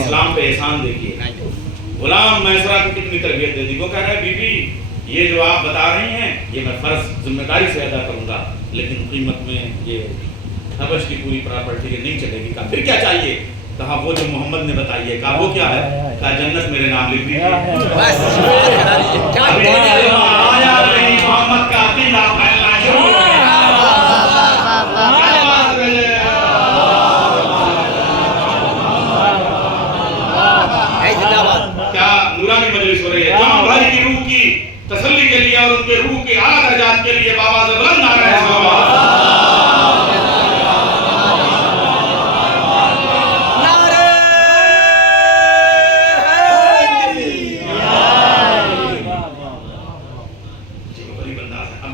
इस्लाम पे एहसान देखिए। गुलाम मैसरा को कितनी तरबियत दे दी। वो कह रहा है बीबी ये जो आप बता रही हैं ये मैं फर्ज जिम्मेदारी से अदा करूंगा, लेकिन कीमत में ये हबश की पूरी प्रॉपर्टी नहीं चलेगी। कहा फिर क्या चाहिए? कहा वो जो मोहम्मद ने बताई है। कहा वो क्या है? कहा जन्नत मेरे नाम लिख दीजिए। आया नहीं मोहम्मद का अकीदा फैलना शुरू हो गया। क्या नूरानी मजलिस हो रही है। जमां भाई की रूह की तसल्ली के लिए और उनके रूह के आला दर्जात के लिए बाबा से बुलंद नारा है सलावत।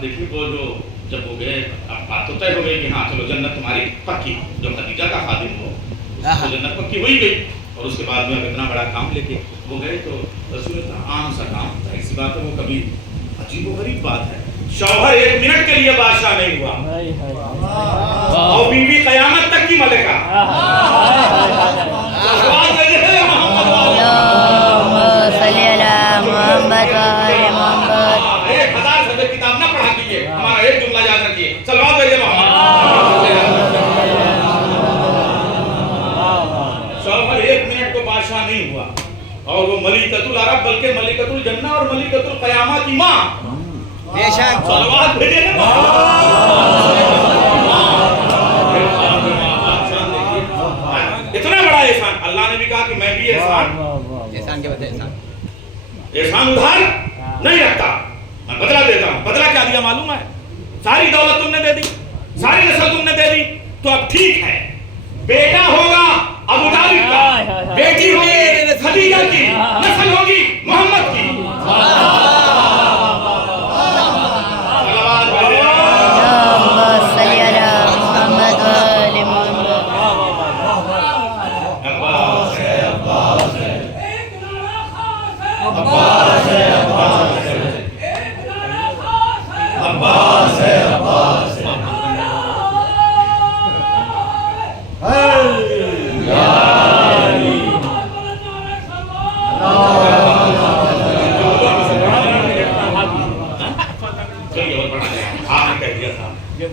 देखिए वो जो जब हो गए, अब बात तो तय हो गई कि हाँ चलो जन्नत तुम्हारी पक्की, जो खदीजा का खादिम हो उसको जन्नत पक्की हो ही गई। और उसके बाद में अब इतना बड़ा काम लेके वो गए तो रसूल का आम सा काम, ऐसी बात है वो कभी अजीब व गरीब बात है। शौहर 1 मिनट के लिए बादशाह नहीं हुआ और बीवी कयामत तक की मलिका। हमारा एक जुमला याद रखिए, सल्लल्लाहु अलैहि वसल्लम। शौहर 1 मिनट को बादशाह नहीं हुआ और वो मलिकतुल अरब बल्कि मलिकतुल जन्नह और मलिकतुल क़यामा की माँ बेशक सलवात भेजे ना। इतना बड़ा एहसान अल्लाह ने भी कहा कि मैं भी एहसान के बदले एहसान उधार नहीं रखता, मैं बदला देता हूँ। बदला क्या दिया मालूम है? सारी दौलत तुमने दे दी, सारी नस्ल तुमने दे दी, तो अब ठीक है बेटा होगा अबू तालिब का, बेटी होगी खदीजा की, नस्ल होगी मोहम्मद की।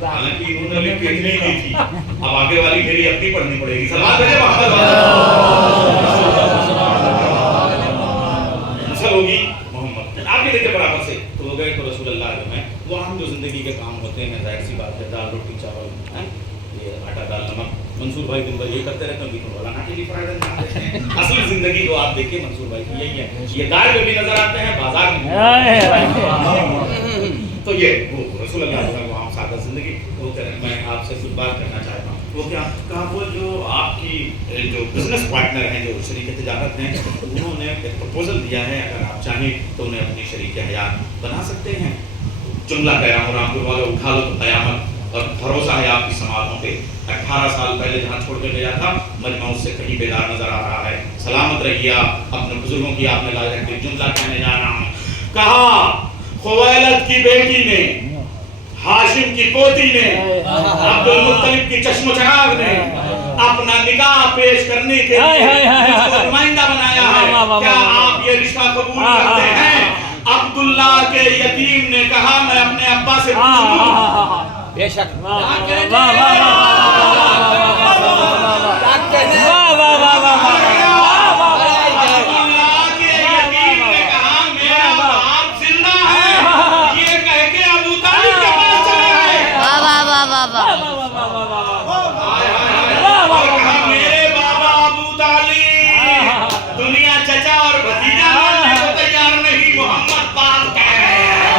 हालांकि उन्होंने लिख के नहीं दी थी, अब आगे वाली मेरी अपनी पढ़नी पड़ेगी। सलाम भेजे नस्ल होगी मोहम्मद। आगे देखिए बराबर से तो हो गए तो रसूलुल्लाह में वो हम जो जिंदगी के काम होते हैं, जाहिर सी बात है, दाल रोटी चावल है, ये आटा दाल नमक, मंसूर भाई दिन भर ये करते रहते हैं, बीच वाला नाटे की फ्राइड असली जिंदगी को आप देखिए मंसूर भाई की यही है। ये दाल में भी नजर आते हैं, बाजार में। तो ये वो रसूलुल्लाह वो हम सादा जिंदगी वो करें। मैं आपसे कुछ बात करना चाहता हूँ। वो क्या कहा, वो जो आपकी जो बिजनेस पार्टनर हैं, जो शरीक तिजारत हैं, उन्होंने एक प्रपोजल दिया है, अगर आप चाहें तो उन्हें अपनी शरीक हयात बना सकते हैं। जुमला कह रहा हूँ, रामपुर वाले उठा लो तो कयामत, और भरोसा है आपकी समातों पे। 18 साल पहले जहाँ छोड़ के गया था मजमा उससे कहीं बेदार नजर आ रहा है। सलामत रहिए आप, अपने बुजुर्गों की आपने लाज रखी। जुमला कहने जा रहा हूँ, कहा खुवैलद की बेटी ने, हाशिम की पोती ने, अब्दुल मुत्तलिब की चश्म चराग ने अपना निकाह पेश करने के लिए नुमाइंदा बनाया है। क्या आप ये रिश्ता कबूल करते हैं? अब्दुल्ला के यतीम ने कहा मैं अपने अब्बा से पूछूं। बेशक मेरे बाबा अबू तालिब दुनिया चचा और भतीजा मानने को तैयार नहीं, मोहम्मद बाप कह रहे हैं।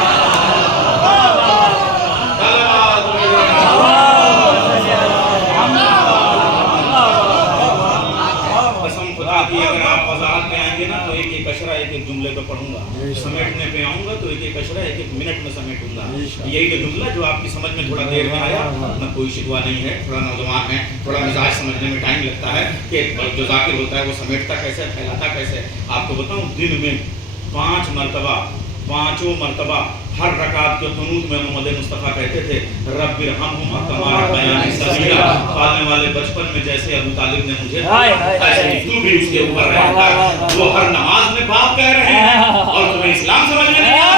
यही तो जुमला जो आपकी समझ में थोड़ा देर में आया, ना कोई शिकवा नहीं है, थोड़ा नौजवान है, थोड़ा मिजाज समझने में टाइम लगता है कि जो जाकिर होता है वो समेटता कैसे, फैलाता कैसे। आपको बताऊं, दिन में 5 मरतबा, पांचों मरतबा हर रकात के कुनूत में मोहम्मद मुस्तफ़ा कहते थे, रब्बिरहमहुमा कमा रब्बयानी सगीरा। पालने वाले बचपन में जैसे अबू तालिब ने मुझे, ऐसे ही तू भी उसके ऊपर रहता है। वो हर नमाज में बाप कह रहे हैं और तुम्हें इस्लाम समझ में नहीं आया।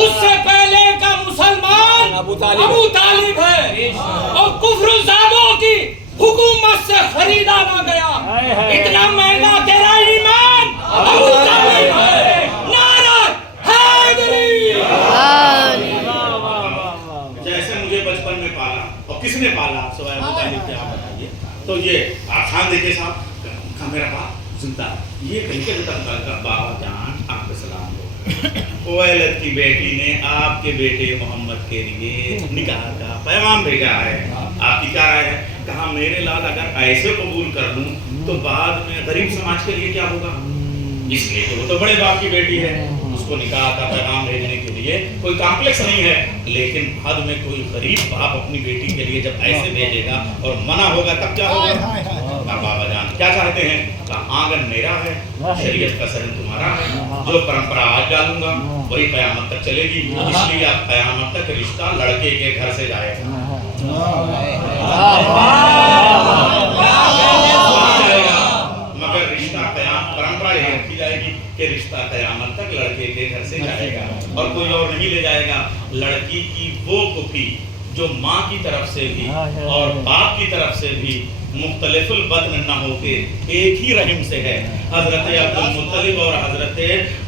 उससे पहले का मुसलमान अबू तालिब है और कुफ्रज़ादों की हुकूमत से खरीदा ना गया। इतना महंगा तेरा ईमान अबू तालिब है। नारा हैदरी। जैसे मुझे बचपन में पाला, और किसने पाला आप सवाल अबू तालिब के, आप बताइए। तो ये आसान देखिए साहब का मेरा बाप जिंदा, ये कहीं के बाबा जान आपको सलाम हो। ओवैलद की बेटी ने आपके बेटे मोहम्मद के लिए निकाह का पैगाम भेजा है। आपकी क्या राय है? कहा मेरे लाल अगर ऐसे कबूल कर लूं तो बाद में गरीब समाज के लिए क्या होगा, इसलिए वो तो बड़े बाप की बेटी है, उसको निकाह का पैगाम भेजने के लिए कोई कॉम्प्लेक्स नहीं है। लेकिन बाद में कोई गरीब बाप अपनी बेटी के लिए जब ऐसे भेजेगा और मना होगा तब क्या होगा? बाबा जान क्या चाहते हैं? आंगन मेरा है, शरीयत का सहन तुम्हारा है, जो परंपरा आज डालूंगा वही कयामत तक चलेगी। इसलिए आप कयामत तक रिश्ता लड़के के घर से जाएगा, मगर रिश्ता परंपरा यही रखी जाएगी कि रिश्ता कयामत तक लड़के के घर से जाएगा और कोई और नहीं ले जाएगा। लड़की की वो कुफी जो माँ की तरफ से भी और बाप की तरफ से भी मुख्तलिफुल बत्न न होके एक ही रहीम से है। हजरत अब्दुल मुत्तलिब और हजरत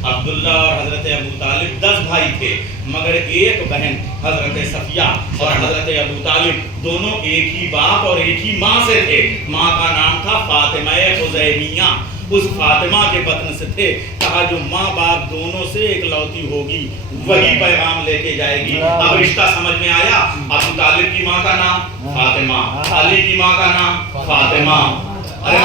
अब्दुल्ला और हजरत अबू तालिब 10 भाई थे, मगर एक बहन हजरत सफिया और हजरत अबू तालिब दोनों एक ही बाप और एक ही माँ से थे। माँ का नाम था फातिमा खुज़ैमिया, उस फातिमा के बतन से थे। कहा जो माँ बाप दोनों से एक लौती होगी वही पैगाम लेके जाएगी। अब रिश्ता समझ में आया। अबू तालिब की माँ का नाम फातिमा, अली की माँ का नाम फातिमा, अरे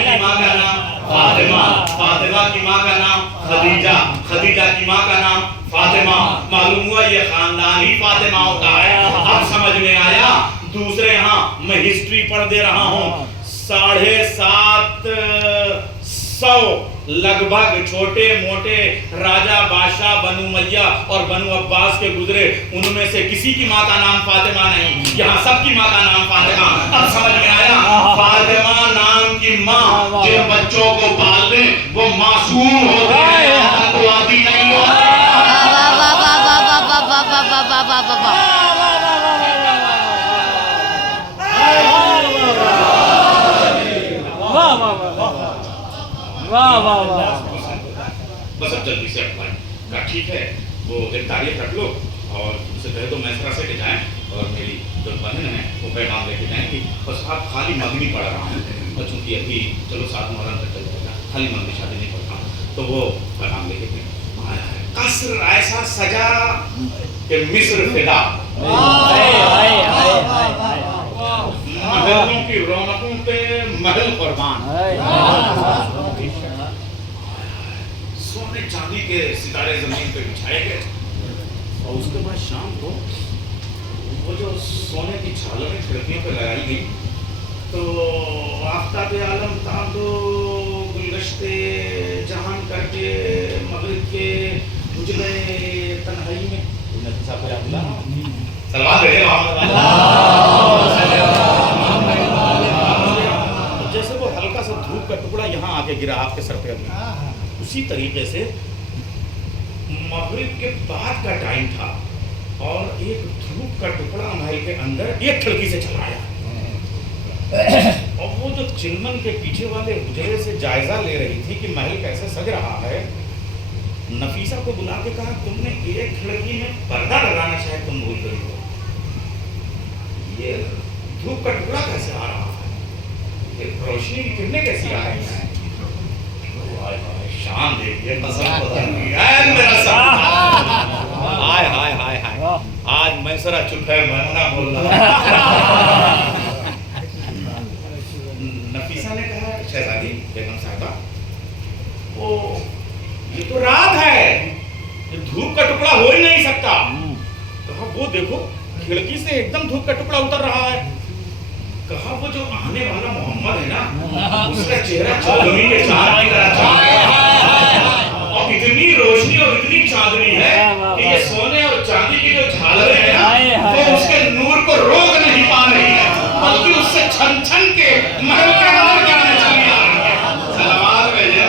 की माँ का नाम फातिमा, फातिमा की माँ का नाम खदीजा, खदीजा की माँ का नाम फातिमा। मालूम हुआ ये खानदान ही फातिमाओं का है। अब समझ में आया। दूसरे यहाँ मैं हिस्ट्री पढ़ दे रहा हूँ, 750 लगभग छोटे मोटे राजा बादशाह बनु मैया और बनु अब्बास के गुजरे, उनमें से किसी की माँ का नाम फातिमा नहीं, यहाँ सबकी माँ का नाम फातिमा। अब समझ में आया। फातिमा नाम की माँ जिन बच्चों को पाल दे वो मासूम होते हैं, आतंकवादी नहीं होते। बस अब जल्दी से अप्लाई का ठीक है, वो एक तारीख रख लो और उससे पहले तो मैसरा से के जाएं और मेरी जो बहन है वो पैगाम लेके जाएंगी। बस आप खाली मगनी पढ़ रहा हूँ, चूँकि अभी चलो 7 मुहर्रम तक चल जाएगा, खाली मगनी शादी नहीं पढ़ता हूँ, तो वो पैगाम लेके आया है। कसर ऐसा सजा कि मिस्र फिदा, महलों की रौनकों पे महल कुर्बान, सोने चांदी के सितारे जमीन पे बिछाए गए और उसके बाद शाम को वो जो सोने की झालरें खिड़कियों पे लगाई गई तो आफ्ताब आलम ताबो गुलगश्ते जहान करके मगरिब के उजले तन्हाई में सलवात जैसे वो हल्का सा धूप का टुकड़ा यहाँ आके गिरा आपके सर पे, अभी उसी तरीके से मगरिब के बाद का टाइम था और एक धूप का टुकड़ा महल के अंदर एक खिड़की से चला आया और वो जो चिलमन के पीछे वाले हुजरे से जायजा ले रही थी कि महल कैसे सज रहा है, नफीसा को बुला के कहा तुमने एक खिड़की में पर्दा लगाना शायद तुम भूल गई हो। ये धूप का टुकड़ा कैसे आ रहा है, ये रोशनी की किरणें कैसी आ रही हैं, हाय हाय शान देखिए कसम खुदा की, ऐ मेरा सब हाय हाय हाय हाय आज मैं जरा चुप है मैं ना बोल रहा। नफीसा ने कहा शहजादी बेगम साहिबा ओ ये तो रात है, ये धूप का टुकड़ा हो ही नहीं सकता। कहा वो देखो खिड़की से एकदम धूप का टुकड़ा उतर रहा है। कहा वो जो आने वाला मोहम्मद है ना उसका चेहरा चौदहवीं के चांद की तरह चमकता है और इतनी रोशनी और इतनी चांदनी है कि ये सोने और चांदी की जो झालरें हैं ना वो उसके नूर को रोक नहीं पा रही है, बल्कि उससे छन छन के महल के अंदर जाने चली आ रही है। सलावत भेजे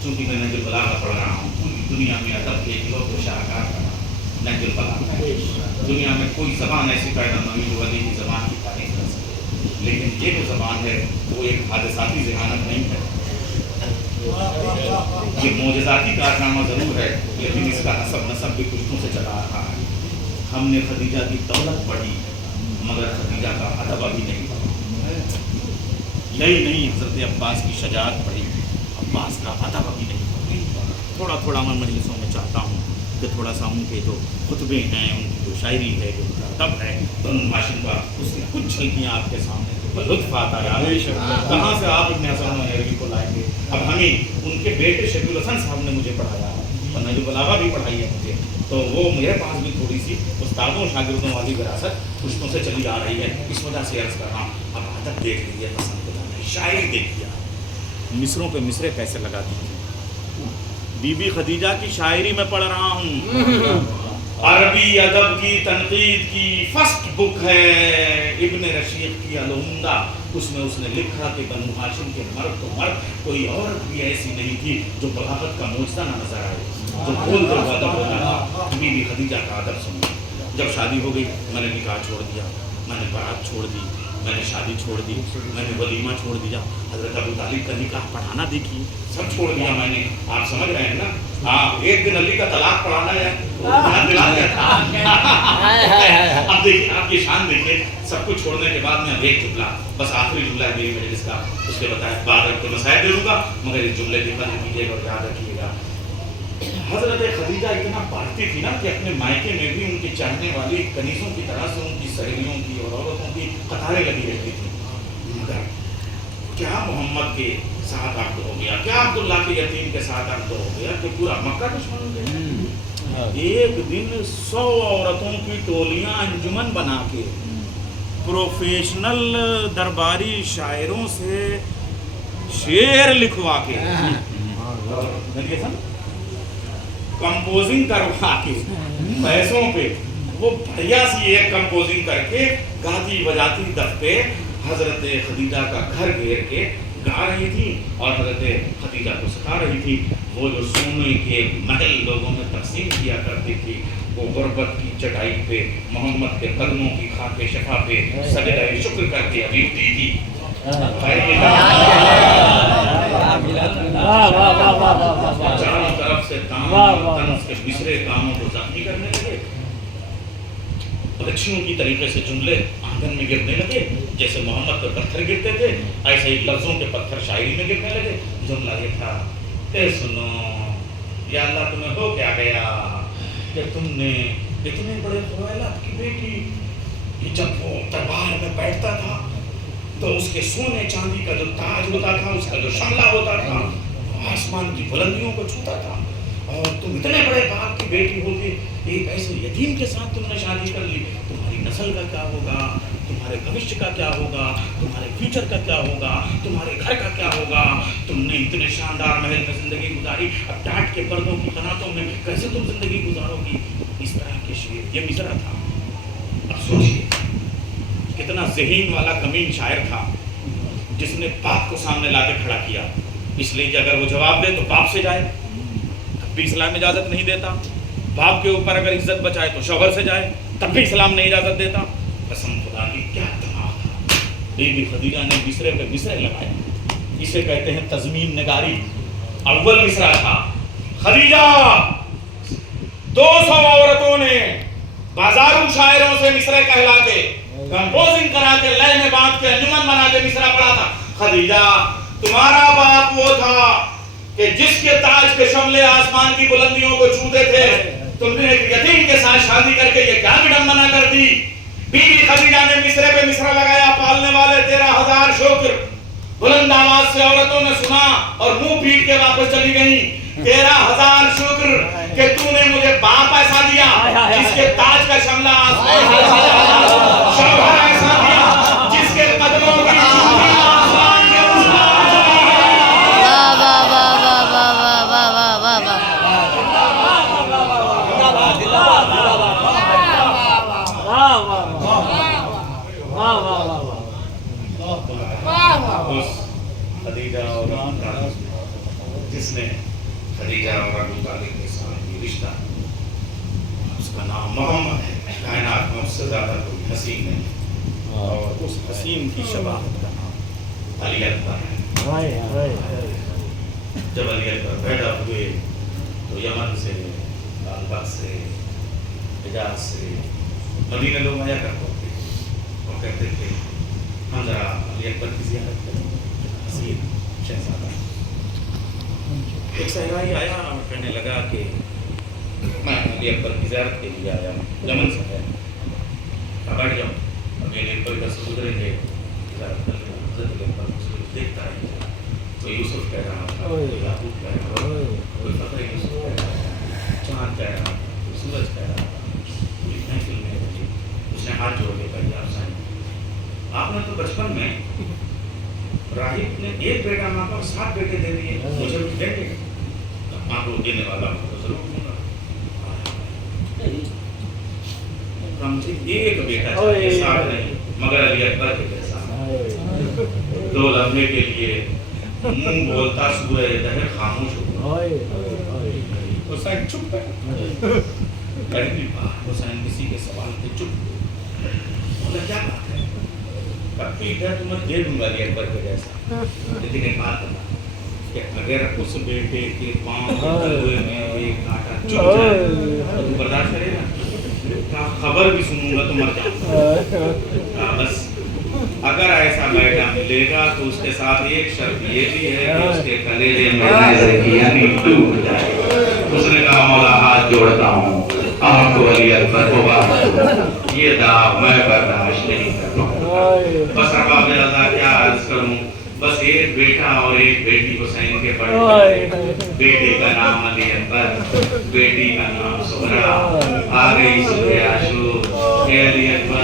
चूंकि मैं नजरुल बलागा पढ़ रहा हूँ, पूरी दुनिया में अदब के इकलौते शाहकार का नाम नजरुल बलागा है। दुनिया में कोई ज़बान ऐसी पैदा नहीं हुई जो अदबी ज़बान की तारीफ कर सके, लेकिन ये जो ज़बान है वो एक हादसाती ज़हानत नहीं है, ये मोजज़ाती कारनामा ज़रूर है, लेकिन इसका हसब नसब भी कुश्तों से चला रहा है। हमने खदीजा की दौलत पढ़ी मगर खदीजा का अदब अभी नहीं पढ़ा। यही नहीं हज़रत अब्बास की शजाअत पढ़ी, अब्बास का अदब अभी नहीं पढ़ी। थोड़ा थोड़ा मैं मजलिसों में चाहता हूँ कि थोड़ा सा उनके जो खुतबे हैं, उनकी जो शायरी है, जो उनका अदब है, माशिन का उसकी कुछ झलकियाँ आपके सामने लुत्फ़ आता है। कहाँ से आप इब्न हसन महरवी को लाएंगे। अब हमें उनके बेटे शकील हसन साहब ने मुझे पढ़ाया है और नजरुल बलागा भी पढ़ाई है मुझे, तो वो मेरे पास भी थोड़ी सी उस्तादों शागिर्दों वाली विरासत पुश्तों से चली आ रही है। इस वजह से अर्ज़ कर रहा हूँ, अब अदब देख लीजिए, पसंद खुदा ने शायरी देखिए, मिसरों पे मिसरे कैसे लगा दीजिए। बीबी खदीजा की शायरी में पढ़ रहा हूँ, अरबी अदब की तनकीद की फर्स्ट बुक है इब्न रशीद की अल-उम्दा। उसमें उसने लिखा कि बनु हाशिम के मर्द तो मर्द कोई औरत भी ऐसी नहीं थी जो बगावत का मोजज़ा ना नजर आए, जो बोल दे वो अदब होता था। बीबी खदीजा का अदब सुनिए। जब शादी हो गई मैंने निकाह छोड़ दिया, मैंने बारात छोड़ दी, मैंने शादी छोड़ दी, मैंने वलीमा छोड़ दिया, हज़रत अबू तालिब का निकाह पढ़ाना देखिए, सब छोड़ दिया मैंने। आप समझ रहे हैं ना? हाँ, एक दिन अली का तलाक पढ़ाना है, अब देखिए आप ये शान देखिए। सब कुछ छोड़ने के बाद में अब एक जुमला, बस आखिरी जुमला है मेरी मजलिस का, उसके बताया बाद के मसाइल दे दूँगा, मगर इस जुमले की कदर कीजिएगा और याद रखिएगा। हज़रत खदीजा इतना बांटती थी ना कि अपने मायके में भी उनके चाहने वाली कनीज़ों की तरह से उनकी सहेलियों की और औरतों की कतारें लगी रहती थी। मगर क्या मोहम्मद के साथ अब्द हो गया, क्या अब्दुल्ला के यतीम के साथ अब्द हो गया कि पूरा मक्का दुश्मन हो गया। एक दिन 100 औरतों की टोलियां अंजुमन बना के प्रोफेशनल दरबारी शायरों से शेर लिखवा के कंपोजिंग करवा के पैसों पे वो बढ़िया सी एक कंपोजिंग करके गाती बजाती दफ्ते हजरत खदीजा का घर घेर के गा रही थी और हजरत खदीजा को सिखा रही थी। वो जो सोने के महल लोगों में तकसीम किया करती थी, वो गुर्बत की चटाई पे मोहम्मद के कदमों की खाके शफा पे सजदा शुक्र करके अभी दी थी। चारों तरफ से तंस के बिसरे कामों को जख्मी करने लगे, बच्चियों की तरीके से जुमले आंगन में गिरने लगे, जैसे मोहम्मद पर पत्थर गिरते थे ऐसे ही लफ्जों के पत्थर शायरी में गिरने लगे। जुमला ये था, ए सुनो یا اللہ تمہیں ہو کیا گیا کہ تم نے اتنے بڑے خویلد کی بیٹی کہ جب وہ دربار میں بیٹھتا تھا تو اس کے سونے چاندی کا جو تاج ہوتا تھا، اس کا جو شملہ ہوتا تھا، آسمان کی بلندیوں کو چھوتا تھا، اور تم اتنے بڑے باپ کی بیٹی ہو کے ایک ایسے یتیم کے ساتھ تم نے شادی کر لی، تمہاری نسل کا کیا ہوگا، تمہارے بھوشیہ کا کیا ہوگا، تمہارے فیوچر کا کیا ہوگا، تمہارے گھر کا کیا ہوگا، تم نے اتنے شاندار محل میں زندگی گزاری، اب ٹاٹ کے پردوں کی قناتوں میں کیسے تم زندگی گزارو گی؟ اس طرح کے شعر، یہ مصرع تھا۔ اب سوچیے کتنا ذہین والا کمین شاعر تھا جس نے باپ کو سامنے لا کے کھڑا کیا، اس لیے کہ اگر وہ جواب دے تو باپ سے جائے، تب بھی اسلام اجازت نہیں دیتا، باپ کے اوپر اگر عزت بچائے تو شوہر سے جائے، تب بھی اسلام نہیں اجازت دیتا۔ قسم خدا کی کیا دماغ تھا! بی بی خدیجہ نے مصرے پہ مصرے لگایا، اسے کہتے ہیں تضمین نگاری۔ اول مصرع تھا، خدیجہ 200 عورتوں نے بازاروں شاعروں سے مصرع کہلا کے کمپوزنگ کرا کے لے میں باندھ کے انجمن بنا کے مصرع پڑھا تھا۔ خدیجہ تمہارا باپ وہ تھا کہ جس کے تاج کے شملے آسمان کی بلندیوں کو چھوتے تھے، تم نے ایک یتیم کے ساتھ شادی کر کے یہ کیا وڈمبنا کر دی؟ بی بی خدیجہ نے مصرے پہ مصرع لگایا، پالنے والے 13,000 شکر، بلند آواز سے عورتوں نے سنا اور منہ پیٹ کے واپس چلی گئیں۔ 13,000 شکر کہ تو نے مجھے باپ ایسا دیا جس کے تاج کا شملہ آسمان سے چھوتا، شوہر ایسا دیا جس کے قدموں کی چوٹی آسمان کے اوپر چلی گئی۔ واہ واہ واہ واہ واہ واہ واہ واہ اس خدیجہ اور جس نے خدیجہ اور ابو طالب کے ساتھ یہ رشتہ، اس کا نام محمد ہے، کائنات میں اس سے زیادہ کوئی حسین نہیں، اور اس حسین کی شباہت کا نام علی اکبر ہے۔ جب علی اکبر پیدا ہوئے تو یمن سے، لال سے، حجاز سے مدینہ لوگ آیا کرتے تھے اور کہتے تھے ہم ذرا علی اکبر کی زیارت کریں، حسین شہزادہ۔ ایک صحرائی آیا اور کہنے لگا کہ میں علی اکبر کی زیارت کے لیے آیا ہوں، یمن سے ہے، بیٹھ جاؤ، اب علی اکبر ادھر سے گزریں گے، زیارت کر لیں، حضرت علی اکبر کو دیکھتا ہے، کوئی یوسف کہہ رہا تھا، کوئی یعقوب کہہ رہا تھا، کوئی فخر یوسف کہہ رہا تھا، چاند کہہ رہا تھا، کوئی سورج کہہ رہا تھا، کوئی محفل میں بیٹھی، اس نے ہاتھ جوڑ کے کہا آپ سائیں، آپ نے تو بچپن میں راہب نے ایک بیٹا ماں کو 7 بیٹے دے دیے، مجھے بھی دیں گے؟ ماں کو دینے والا ہوں تو ضرور دوں گا۔ مجھے ایک بیٹا چاہیے، 7 نہیں، مگر علی اکبر کے جیسا۔ 2 لمحے کے لیے منہ بولتا سورہ دہر خاموش ہو گیا۔ حسین چپ ہے، پہلی بار حسین کسی کے سوال پہ چپ ہوگا، کیا بات ہے؟ ٹھیک ہے تمہیں دے دوں گا علی اکبر کے جیسا، لیکن ایک بات بتا کہ اگر اس بیٹے کے پاؤں کے تلوے میں ایک کانٹا چبھ جائے تو تم برداشت کرے گا؟ خبر بھی سنوں گا تو مر جاؤں گا۔ بس اگر ایسا بیٹا ملے گا تو اس کے ساتھ ایک شرط یہ بھی ہے کہ اس کے کلیجے میں یعنی ٹوٹ جائے۔ اس نے کہا مولا ہاتھ جوڑتا ہوں، آپ کو علی اکبر کو بات، یہ دعا میں برداشت نہیں کرتا۔ بس اب رضا کیا عرض کروں، بس ایک بیٹا اور ایک بیٹی حسین کے پڑھ گئے، بیٹے کا نام علی اکبر، بیٹی کا نام سہرا، آ گئی صبح عاشور، اے علی اکبر۔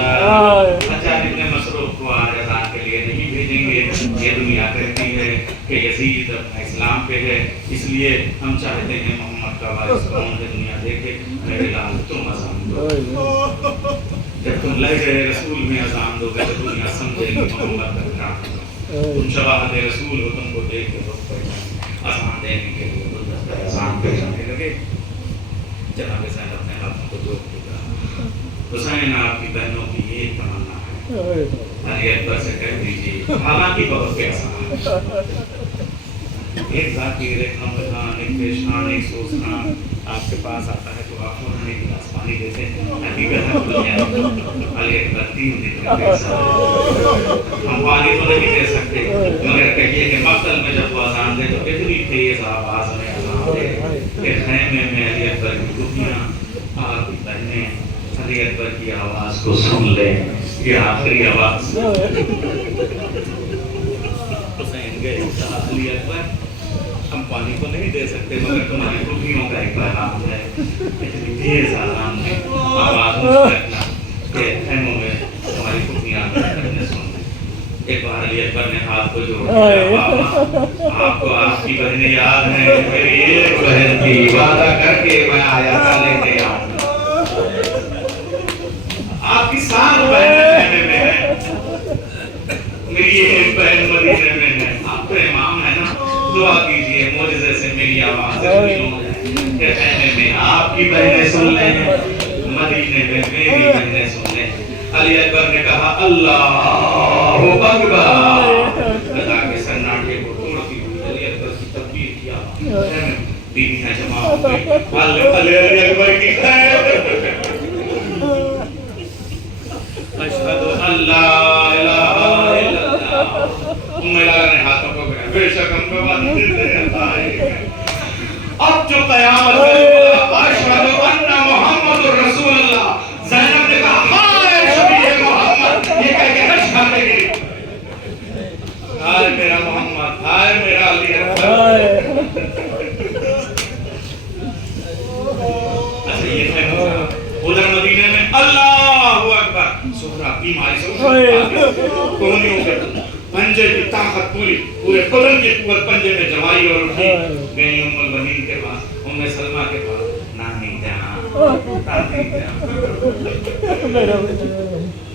اچھا ابن مسروق کو آج اذان کے لیے نہیں بھیجیں گے، یہ دنیا کہتی ہے کہ یزید اسلام پہ ہے، اس لیے ہم چاہتے ہیں محمد کا وارث کون ہے دنیا دیکھے، میرے لال تم اذان دو۔ جب تم لہجہ رسول میں اذان دو گے تو دنیا سمجھے گی محمد کا نام، تم شباہت رسول ہو، تم کو دیکھ کے لوگ پہچانے، اذان دینے کے لیے گلدستہ اذان پہچانے لگے۔ جناب حسین اپنے ہاتھوں کو جوڑ کے کہا، حسین آپ کی بہنوں کی یہ تمنا ہے، علی اکبر سے کہہ دیجیے، حالانکہ بہت پیاسا ایک ذاکر، ایک نمبران، ایک پیشان، ایک سوزخان آپ کے پاس آتا ہے تو آپ کو ایک گلاس پانی دیتے ہیں، حقیقت ہے علی اکبر 3 دن کا پیسہ، ہم پانی تو نہیں دے سکتے، مگر کہیے کہ مقتل میں جب وہ اذان دے تو اتنی تیز آواز میں اذان ہے کہ خیمے میں علی اکبر کی دنیا آپ کی بہنیں علی اکبر کی آواز کو سن لیں. یہ آخری آواز. حسین گئے کہا علی اکبر ہم پانی کو نہیں دے سکتے مگر تمہاری خوبیوں کا ایک پیغام ہے. اتنی تیز آرام میں آواز رکھنا کہ خیموں میں تمہاری خوبیاں سن. ایک بار علی اکبر نے ہاتھ کو جوڑا. آپ کو آپ کی بہنیں یاد ہیں؟ میری ایک بہن تھی وعدہ کر کے میں آیا تھا لے کے آؤں. آپ کی 7 بہنیں خیمے میں ہیں. میری ایک بہن مدینے میں ہے. آپ تو امام ہے نا, دعا کیجئے معجزے سے میری آواز کہ خیمے میں آپ کی بہنیں سن لیں, مدینے میں میری بہنیں سن لیں. علی اکبر نے کہا اللہ اکبر. خدا کے سناٹے کو توڑتی ہوئی علی اکبر کی تکبیر کیا. بیویاں جمع ہو گئی. علی اکبر کی خیر. اشہد اللہ الہ الا اللہ. میرا نے ہاتھوں کو گیا. بے شک ہم کو بات دیتے ہیں. اب جو قیامت کرے اشہد ان محمد رسول اللہ. زینب نے کہا ہائے میرا محمد, ہائے میرا علی اکبر. اچھا یہ ہے ادھر مدینے میں اللہ اکبر. سہرا بیماری سے کوہنیوں کے پنجے کی طاقت پورے بدن کی قوت پنجے میں جمائی اور اٹھی. گئی ام البنین کے پاس, ام سلمہ کے پاس. نانی جان, دادی جان,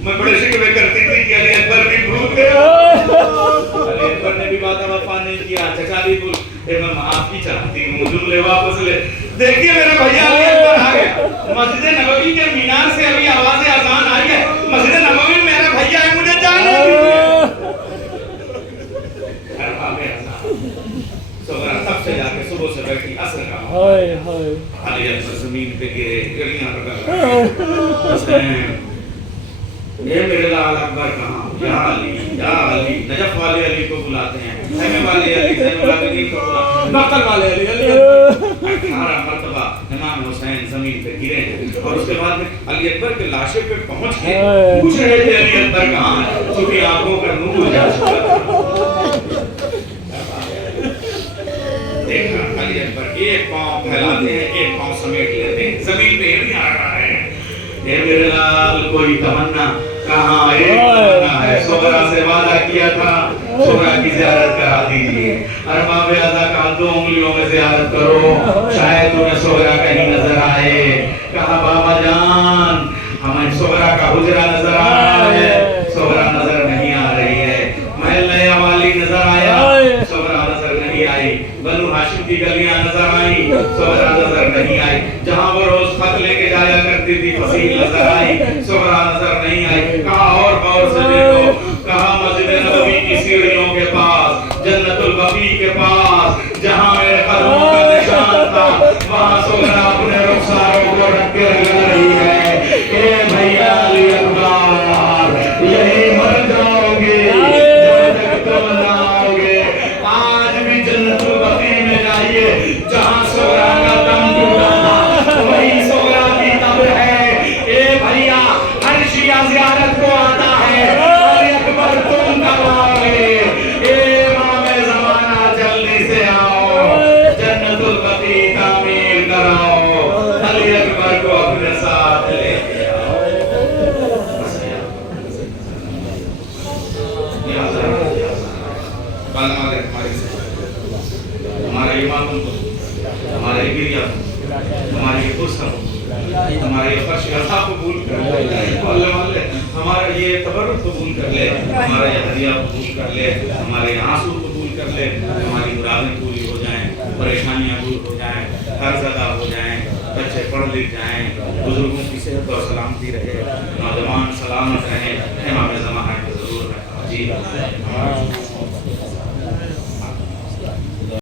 میں بڑے شکوے کرتی تھی کہ علی اکبر بھی بھول گیا. علی اکبر نے بھی وعدہ وفا نہیں کیا. چچا بھی بھول. میں معافی چاہتی ہوں, جملے واپس لے. دیکھیے میرا بھیا علی اکبر آ گیا. مسجد نبوی کے مینار سے ابھی آواز اذان آئی ہے. مسجد نبوی میں میرا بھیا ہے, مجھے جانے دیجیے. تب سے جا کے صبح سے بیٹھی اثر کا علی اکبر زمین پہ گرے, گڑیاں رگڑ. حسین اے میرے لال اکبر کہاں؟ یا علی, یا علی. نجف والے علی کو بلاتے ہیں, خیمے والے علی, زین العابدین کو بلاتے ہیں, مقتل والے علی. 18 مرتبہ امام حسین زمین پہ گرے اور اس کے بعد میں علی اکبر کے لاشے پہ پہنچ کے پوچھ رہے تھے علی اکبر کہاں ہے, چونکہ آنکھوں کا نور جا چکا تھا. دیکھا علی اکبر ایک پاؤں پھیلاتے ہیں, ایک پاؤں سمیٹ لیتے ہیں, زمین پہ نہیں آ رہا ہے. اے میرے لال کوئی تمنا کہاں؟ ایک تمنا ہے, سغرا سے وعدہ کیا تھا, سغرا کی زیارت کرا دیجیے. ارباب اعضاء کا 2 انگلیوں میں زیارت کرو, شاید تمہیں سغرا کہیں نظر آئے. کہا بابا جان ہمیں سغرا کا حجرہ نظر آ رہا ہے, سغرا نظر نہیں آ رہی ہے. محلہ والی نظر آیا, سغرا نظر نہیں آئی. بنو ہاشم کی گلیاں نظر آئی, سغرا نظر نہیں آئی. جہاں وہ روز خط لے کے جایا کرتی تھی فصیل نظر آئی, سغرا نظر نہیں آئی. کہا اور غور سے دیکھو. کہا مسجد نبوی کی سیڑھیوں کے پاس, جنت البقیع کے پاس, جہاں میرے قدموں کا نشان تھا, وہاں سغرا اپنے رخساروں کو رکھ کے لگ رہی ہے. اے بھیا علی اکبر, یہی مر جاؤ گے جب تک تم نہ آؤ گے. آج بھی جنت البقیع میں جائیے, جہاں سغرا کا دم ٹوٹا تھا وہی سغرا کی تب ہے. اے بھیا ہر شیعہ زیارت کو آتا ہے, علی اکبر تم کب آؤ گے؟ اے امام زمانہ جلدی سے آؤ, جنت البقیع تعمیر کراؤ, علی اکبر کو اپنے ساتھ لے کے آؤ. ہمارے ایمان کو, ہمارے گریہ کو, ہماری فرصت کو, ہمارے فرش عطا قبول کر لے. ہمارا یہ تبرک قبول کر لے, ہمارا یہ ہدیہ قبول کر لے, ہمارے آنسو قبول کر لے. ہماری مرادیں پوری ہو جائیں, پریشانیاں دور ہو جائیں, ہر زدہ ہو جائیں, بچے پڑھ لکھ جائیں, بزرگوں کی صحت اور سلامتی رہے, نوجوان سلامت رہیں. امام زمانہ ضرور ہے جی.